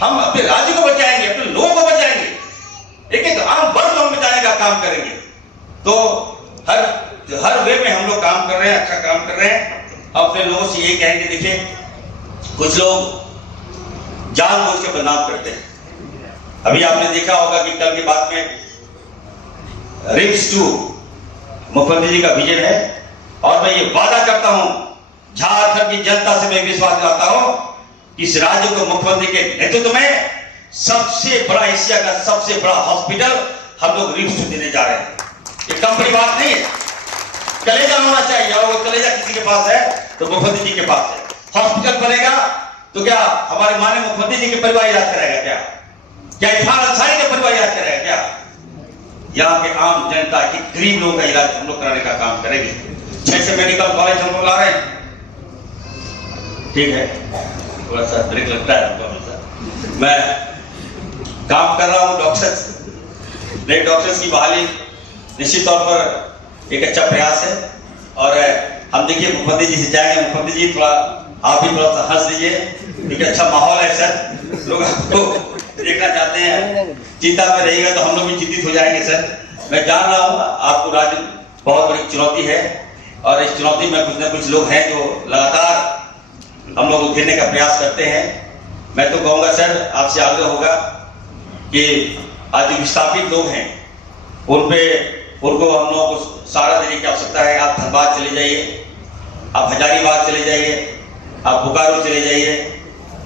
हम अपने राज्य को बचाएंगे, अपने लोगों को बचाएंगे, एक एक आम वर्ग को हम बचाने का काम करेंगे। तो हर वे में हम लोग काम कर रहे हैं, अच्छा काम कर रहे हैं। अपने लोगों से ये कहेंगे, देखिए कुछ लोग जानबूझ के बदनाम करते हैं। अभी आपने देखा होगा कि कल की बात में रिम्स 2 मुख्यमंत्री जी का विजन है, और मैं ये वादा करता हूं, झारखंड की जनता से मैं विश्वास दिलाता हूं कि इस राज्य को मुख्यमंत्री के नेतृत्व में सबसे बड़ा, एशिया का सबसे बड़ा हॉस्पिटल हम लोग रिम्स 2 देने जा रहे हैं। ये कम बड़ी बात नहीं है, कलेजा होना चाहिए, और वो कलेजा किसी के पास है तो मुख्यमंत्री जी के पास है। हॉस्पिटल बनेगा तो क्या हमारे माननीय मुख्यमंत्री जी के परिवार इलाज कराएगा? क्या इरफान अंसारी का परिवार इलाज कराएगा? क्या यहाँ के आम जनता के गरीब लोगों का इलाज हम लोग कराने का काम करेंगे। 6 मेडिकल कॉलेज हम लोग ला रहे हैं। ठीक है, थोड़ा सा ब्रेक लगता है हमको हमेशा। मैं काम कर रहा हूँ डॉक्टर्स की बहाली निश्चित तौर पर एक अच्छा प्रयास है, और हम देखिए मुख्यमंत्री जी से चाहेंगे, मुख्यमंत्री जी थोड़ा आप भी थोड़ा सा हंस दीजिए, क्योंकि अच्छा माहौल है सर, लोग आपको देखना चाहते हैं। चिंता में रहिएगा तो हम लोग भी चिंतित हो जाएंगे सर। मैं जान रहा हूँ आपको राज्य बहुत बड़ी चुनौती है, और इस चुनौती में कुछ न कुछ लोग हैं जो लगातार हम लोग को घेरने का प्रयास करते हैं। मैं तो कहूँगा सर, आपसे आग्रह होगा कि आज जो विस्थापित लोग हैं उनको हम लोगों को सहारा देने की आवश्यकता है। आप धनबाद चले जाइए, आप हजारीबाग चले जाइए, आप बोकारो चले जाइए,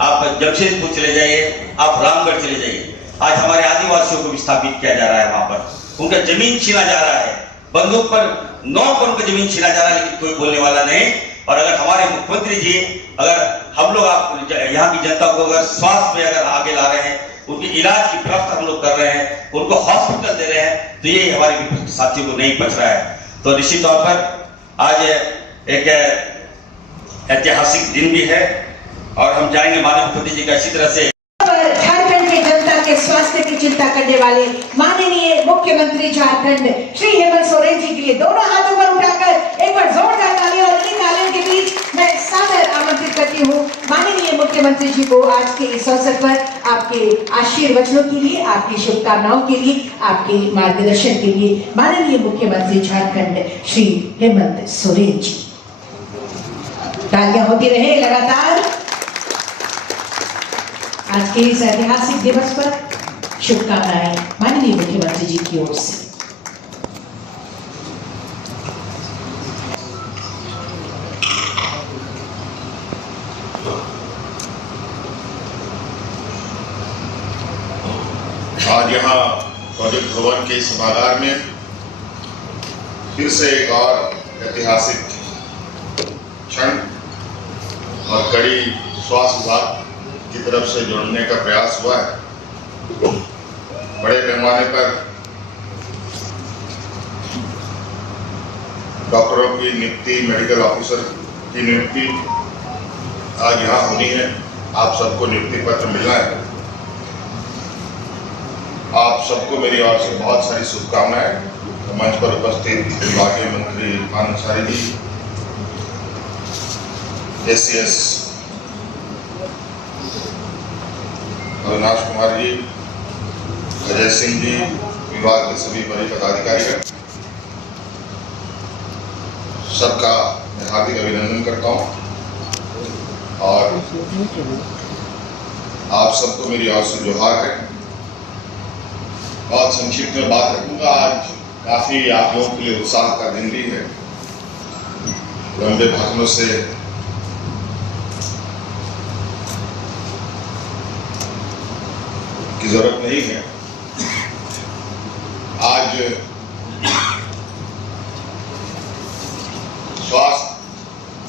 आप जमशेदपुर चले जाइए, आप रामगढ़ चले जाइए। आज हमारे आदिवासियों को विस्थापित किया जा रहा है, वहां पर उनका जमीन छीना जा रहा है, बंदूक पर नौ पर उनका जमीन छीना जा रहा है, लेकिन कोई बोलने वाला नहीं। और अगर हमारे मुख्यमंत्री जी, अगर हम लोग आप यहाँ की जनता को अगर स्वास्थ्य में अगर आगे ला रहे हैं, उनके इलाज की व्यवस्था हम लोग कर रहे हैं, उनको हॉस्पिटल दे रहे हैं, तो ये हमारे विपक्ष साथियों को नहीं बच रहा है। तो निश्चित तौर पर आज एक ऐतिहासिक दिन भी है, और हम चाहेंगे माननीय मुख्यमंत्री जी का इसी तरह से झारखंड के जनता के स्वास्थ्य की चिंता करने वाले माननीय मुख्यमंत्री झारखंड श्री हेमंत सोरेन जी के लिए दोनों हाथों पर उठाकर एक बार जोरदार तालियां, और इन तालियों के बीच मैं सादर आमंत्रित करती हूँ माननीय मुख्यमंत्री जी को आज के इस अवसर पर आपके आशीर्वचनों के लिए, आपकी शुभकामनाओं के लिए, आपके मार्गदर्शन के लिए। माननीय मुख्यमंत्री झारखंड श्री हेमंत सोरेन जी। तालियां होती रहे लगातार। आज के इस ऐतिहासिक दिवस पर शुभकामनाएं माननीय मुख्यमंत्री जी की ओर से। आज यहाँ प्रोजेक्ट भवन के सभागार में फिर से एक और ऐतिहासिक क्षण और कड़ी स्वास्थ्य विभाग की तरफ से जोड़ने का प्रयास हुआ है। बड़े पैमाने पर डॉक्टरों की नियुक्ति, मेडिकल ऑफिसर की नियुक्ति आज यहाँ होनी है। आप सबको नियुक्ति पत्र मिलना है। आप सबको मेरी ओर से बहुत सारी शुभकामनाएं। मंच पर उपस्थित विभागीय मंत्री अंसारी जी, एसीएस अविनाश कुमार जी, अजय सिंह जी, विभाग के सभी बड़े पदाधिकारी, सबका मैं हार्दिक अभिनंदन करता हूं और आप सबको मेरी ओर से जोहार है। बहुत संक्षिप्त में बात रखूंगा। आज काफी आप लोगों के लिए उत्साह का दिन भी है। लंबे भाषणों से की जरूरत नहीं है। आज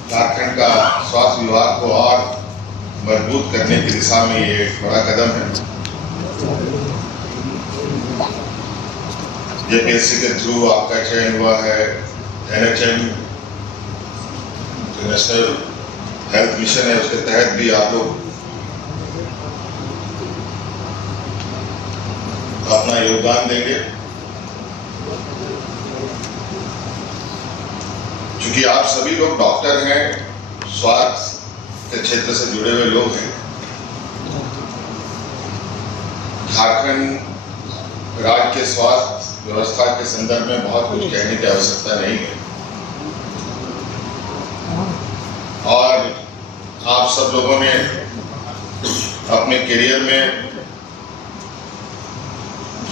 झारखंड का स्वास्थ्य विभाग को और मजबूत करने की दिशा में ये एक बड़ा कदम है। जेपीएससी के थ्रू आपका चयन हुआ है। NHM जो नेशनल हेल्थ मिशन है, उसके तहत भी आप लोग अपना योगदान देंगे। क्योंकि आप सभी लोग डॉक्टर हैं, स्वास्थ्य के क्षेत्र से जुड़े हुए लोग हैं। झारखंड राज्य के स्वास्थ्य व्यवस्था के संदर्भ में बहुत कुछ कहने की आवश्यकता नहीं है और आप सब लोगों ने अपने करियर में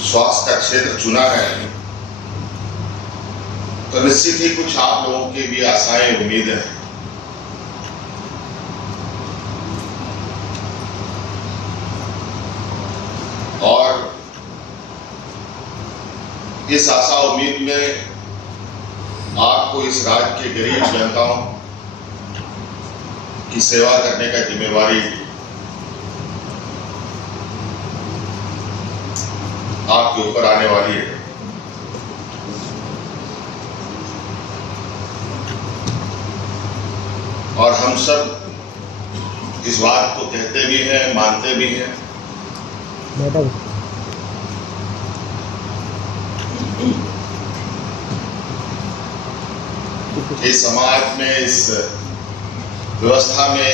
स्वास्थ्य का क्षेत्र चुना है, तो निश्चित ही कुछ आप लोगों की भी आशाएं, उम्मीदें हैं। और इस आशा उम्मीद में आपको इस राज्य के गरीब जनताओं की सेवा करने का जिम्मेवारी आपके ऊपर आने वाली है। और हम सब इस बात को कहते भी हैं, मानते भी हैं। इस समाज में, इस व्यवस्था में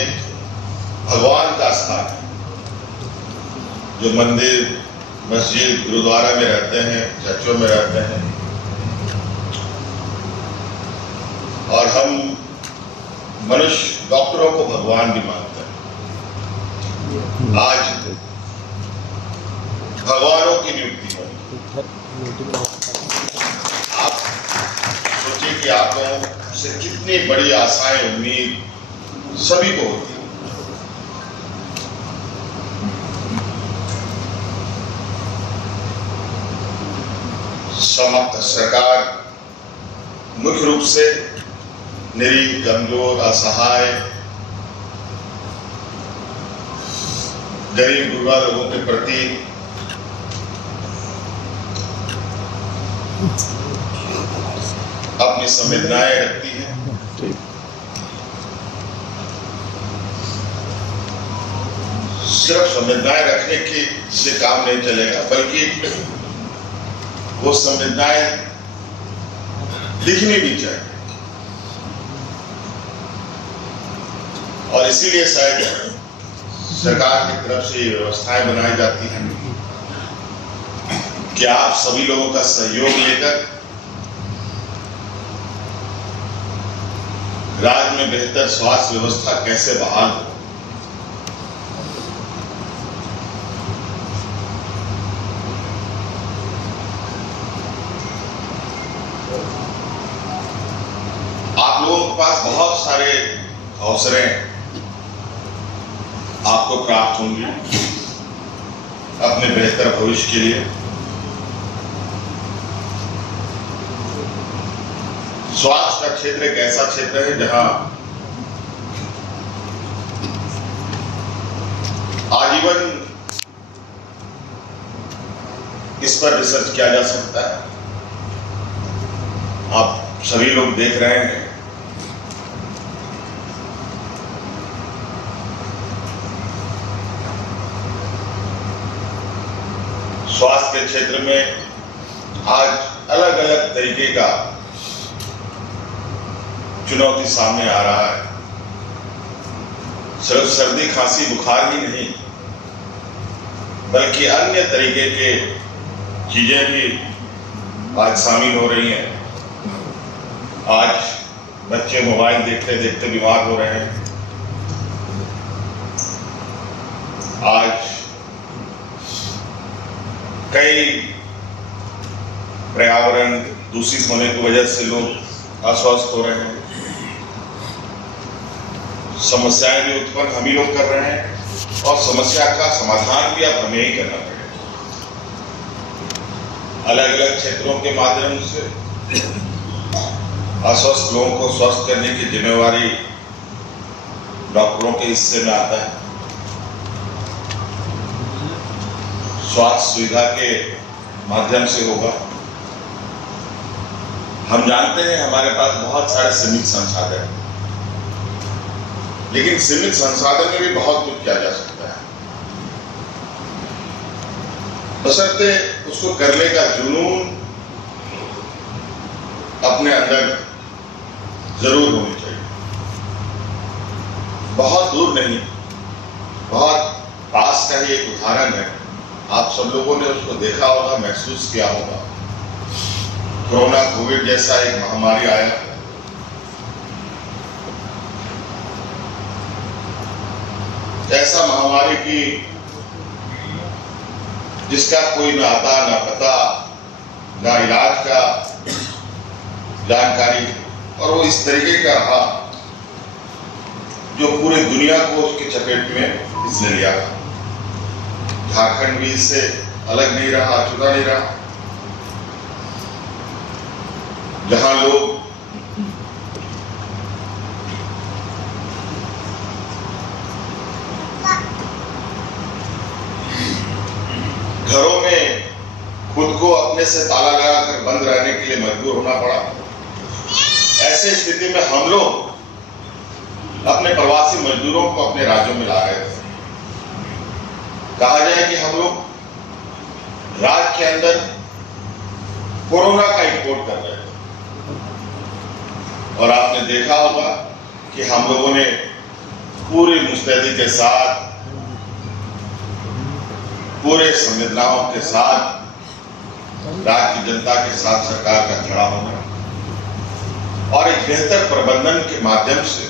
भगवान का स्थान है। जो मंदिर, मस्जिद, गुरुद्वारा में रहते हैं, चर्चों में रहते हैं, और हम मनुष्य डॉक्टरों को भगवान भी मानते हैं। आज भगवानों की नियुक्ति हो। आप सोचिए कि आप लोगों से कितनी बड़ी आशाएं, उम्मीद सभी को होती है। सरकार मुख्य रूप से निरीह, कमजोर, असहाय, गरीब गुरबा लोगों के प्रति अपनी संवेदनाएं रखती है। सिर्फ संवेदनाएं रखने की से काम नहीं चलेगा, बल्कि वो संवेदनाएं दिखनी भी चाहिए। और इसीलिए शायद सरकार की तरफ से ये व्यवस्थाएं बनाई जाती हैं कि आप सभी लोगों का सहयोग लेकर राज्य में बेहतर स्वास्थ्य व्यवस्था कैसे बहाल हो। आप लोगों के पास बहुत सारे अवसरें आपको प्राप्त होंगी अपने बेहतर भविष्य के लिए। स्वास्थ्य का क्षेत्र एक ऐसा क्षेत्र है जहां आजीवन इस पर रिसर्च किया जा सकता है। आप सभी लोग देख रहे हैं स्वास्थ्य के क्षेत्र में आज अलग अलग तरीके का चुनौती सामने आ रहा है। सिर्फ सर्दी खांसी बुखार ही नहीं बल्कि अन्य तरीके के चीजें भी आज शामिल हो रही हैं। आज बच्चे मोबाइल देखते देखते बीमार हो रहे हैं। आज कई पर्यावरण दूषित होने की वजह से लोग अस्वस्थ हो रहे हैं। समस्याएं भी उत्पन्न हम ही लोग कर रहे हैं और समस्या का समाधान भी अब हमें ही करना पड़ेगा। अलग अलग क्षेत्रों के माध्यम से अस्वस्थ लोगों को स्वस्थ करने की जिम्मेवारी डॉक्टरों के हिस्से में आता है। स्वास्थ्य सुविधा के माध्यम से होगा। हम जानते हैं हमारे पास बहुत सारे सीमित संसाधन हैं, लेकिन सीमित संसाधन में भी बहुत कुछ किया जा सकता है, बशर्ते उसको करने का जुनून अपने अंदर जरूर होनी चाहिए। बहुत दूर नहीं, बहुत पास का ही एक उदाहरण है। आप सब लोगों ने उसको देखा होगा, महसूस किया होगा। कोरोना कोविड जैसा एक महामारी आया। ऐसा महामारी की जिसका कोई ना आता ना पता ना इलाज का जानकारी, और वो इस तरीके का रहा जो पूरी दुनिया को उसकी चपेट में इसने लिया था। झारखंड भी इससे अलग नहीं रहा, अछूता नहीं रहा। जहां लोग घरों में खुद को अपने से ताला लगाकर बंद रहने के लिए मजबूर होना पड़ा, ऐसे स्थिति में हम लोग अपने प्रवासी मजदूरों को अपने राज्यों में ला रहे थे। कहा जाए कि हम लोग राज्य के अंदर कोरोना का इंपोर्ट कर रहे थे, और आपने देखा होगा कि हम लोगों ने पूरी मुस्तैदी के साथ, पूरे संवेदनाओं के साथ राज्य की जनता के साथ सरकार का खड़ा होना और एक बेहतर प्रबंधन के माध्यम से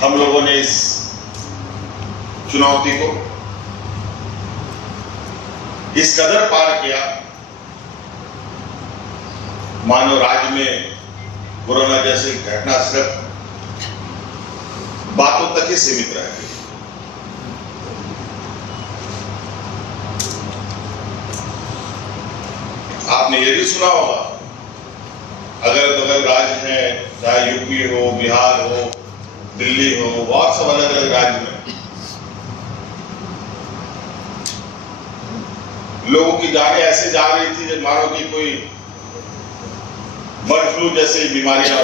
हम लोगों ने इस चुनौती को इस कदर पार किया, मानो राज्य में कोरोना जैसी घटना सिर्फ बातों तक ही सीमित रह गई। आपने ये भी सुना होगा, अगल बगल राज्य हैं, चाहे यूपी हो, बिहार हो, दिल्ली हो, बहुत सब अलग अलग राज्य में लोगों की जानें ऐसे जा रही थी जब मानो कि कोई बर्ड फ्लू जैसी बीमारियां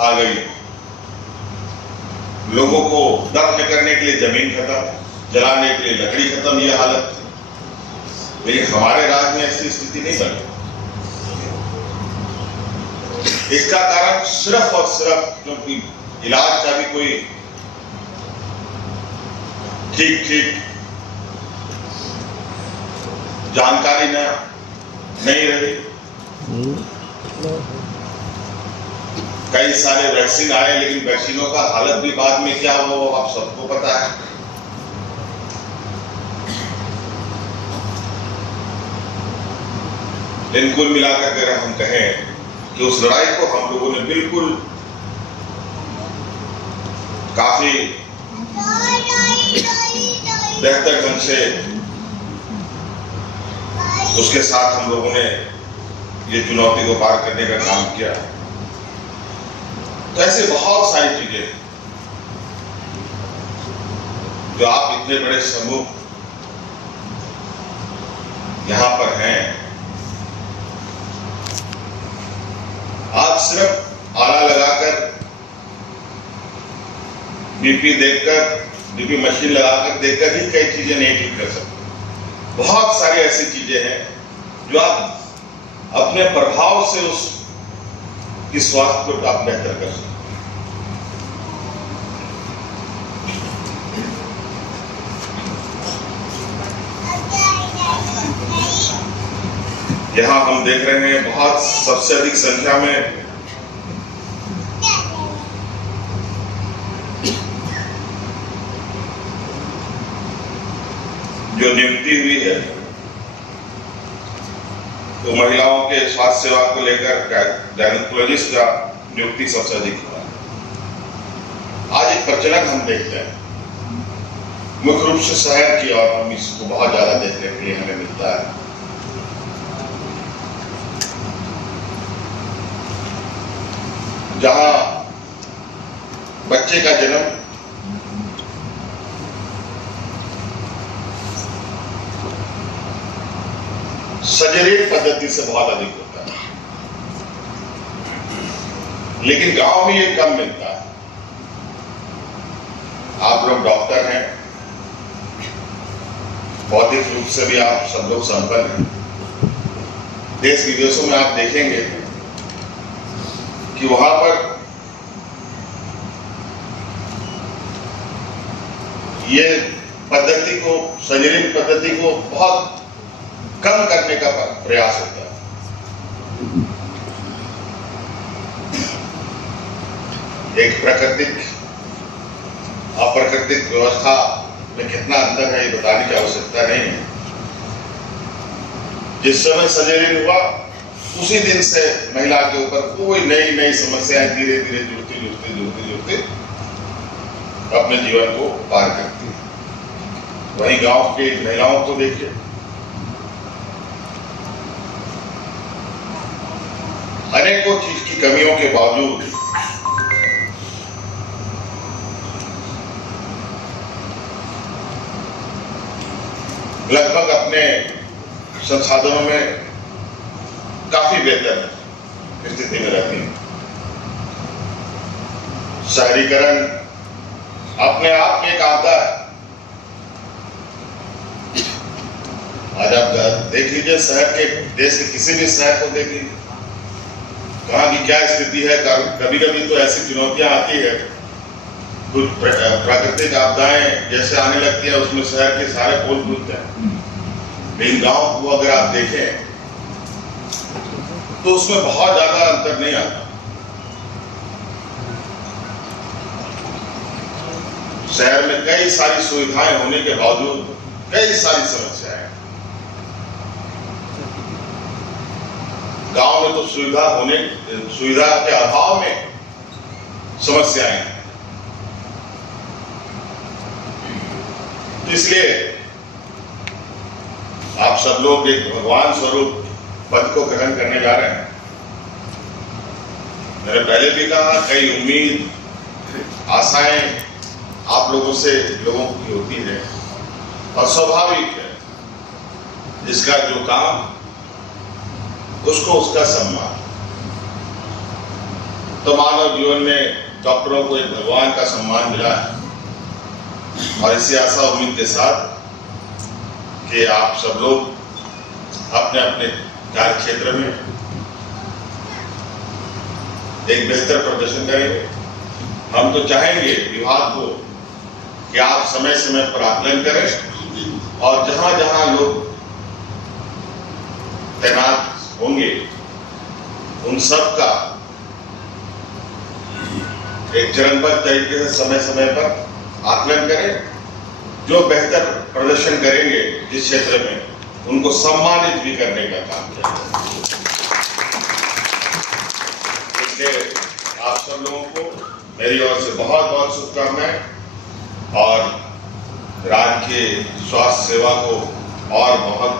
आ गई। लोगोलोगों को दफन करने के लिए जमीन खत्म, जलाने के लिए लकड़ी खत्म, ये हालत थी। लेकिन हमारे राज्य में ऐसी स्थिति नहीं बनी। इसका कारण सिर्फ और सिर्फ क्योंकि इलाज का भी कोई ठीक जानकारी नहीं रही। कई सारे वैक्सीन आए, लेकिन वैक्सीनों का हालत भी बाद में क्या हुआ वो आप सबको पता है। लेकिन कुल मिलाकर अगर हम कहें कि उस लड़ाई को हम लोगों ने बिल्कुल काफी बेहतर ढंग से उसके साथ हम लोगों ने ये चुनौती को पार करने का काम किया। तो ऐसे बहुत सारी चीजें जो आप इतने बड़े समूह यहां पर हैं, आप सिर्फ आला लगाकर बीपी मशीन लगाकर देखकर ही कई चीजें नहीं ठीक कर सकते। बहुत सारी ऐसी चीजें हैं जो आप अपने प्रभाव से उस इस स्वास्थ्य को आप बेहतर कर सकते। यहां हम देख रहे हैं बहुत सबसे अधिक संख्या में जो नियुक्ति हुई है, तो महिलाओं के स्वास्थ्य सेवा को लेकर गायनेकोलॉजिस्ट का नियुक्ति सबसे अधिक हुआ है। आज एक प्रचलन हम देखते हैं मुख्य रूप से शहर की, और हम इसको बहुत ज्यादा देखने के लिए हमें मिलता है। जहां बच्चे का जन्म सजेरियन पद्धति से बहुत अधिक होता है, लेकिन गांव में ये कम मिलता है। आप लोग डॉक्टर हैं, बौद्धिक रूप से भी आप सब लोग संपन्न हैं। देश विदेशों में आप देखेंगे कि वहां पर ये पद्धति को, सर्जरी पद्धति को बहुत कम करने का प्रयास होता है। एक प्राकृतिक अप्राकृतिक व्यवस्था में कितना अंतर है ये बताने की आवश्यकता नहीं है। जिस समय सर्जरी हुआ उसी दिन से महिला के ऊपर कोई नई समस्याएं धीरे धीरे जुड़ती अपने जीवन को पार करती है। वहीं गांव के महिलाओं को देखिए, अनेकों चीज की कमियों के बावजूद लगभग अपने संसाधनों में काफी बेहतर स्थिति में रहती है। शहरीकरण अपने आप में एक आपदा है। आज आप देख लीजिए, शहर के, देश के किसी भी शहर को देख लीजिए, कहाँ की क्या स्थिति है। कभी कभी तो ऐसी चुनौतियां आती है, कुछ प्राकृतिक आपदाएं जैसे आने लगती है, उसमें शहर के सारे पोल खुलते हैं। लेकिन गांव को अगर आप देखें तो उसमें बहुत ज्यादा अंतर नहीं आता। शहर में कई सारी सुविधाएं होने के बावजूद कई सारी समस्याएं। गांव में तो सुविधा के अभाव में समस्याएं हैं। इसलिए आप सब लोग एक भगवान स्वरूप पद को ग्रहण करने जा रहे हैं। मैंने पहले भी कहा, कई उम्मीद आशाएं आप लोगों की होती है, और स्वाभाविक है, जिसका जो काम उसको उसका सम्मान। तो मानव जीवन में डॉक्टरों को एक भगवान का सम्मान मिला है, और इसी आशा उम्मीद के साथ कि आप सब लोग अपने अपने कार्य क्षेत्र में एक बेहतर प्रदर्शन करेंगे। हम तो चाहेंगे विभाग को कि आप समय समय पर आकलन करें, और जहां जहां लोग तैनात होंगे उन सब का एक चरणबद्ध तरीके से समय समय पर आकलन करें। जो बेहतर प्रदर्शन करेंगे जिस क्षेत्र में उनको सम्मानित भी करने का काम करें। इसलिए आप सब लोगों को मेरी ओर से बहुत बहुत शुभकामनाएं और राज्य के स्वास्थ्य सेवा को और बहुत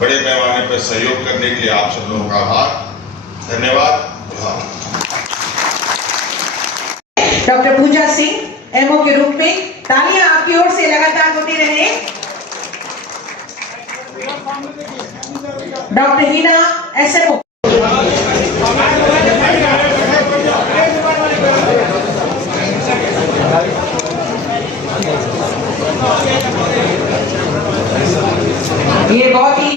बड़े पैमाने पर सहयोग करने के लिए आप सब लोगों का आभार, धन्यवाद। डॉक्टर पूजा सिंह एमओ के रूप में तालियां आपकी ओर से लगातार होती रहे। डॉक्टर हीना एसएमओ। ये बहुत ही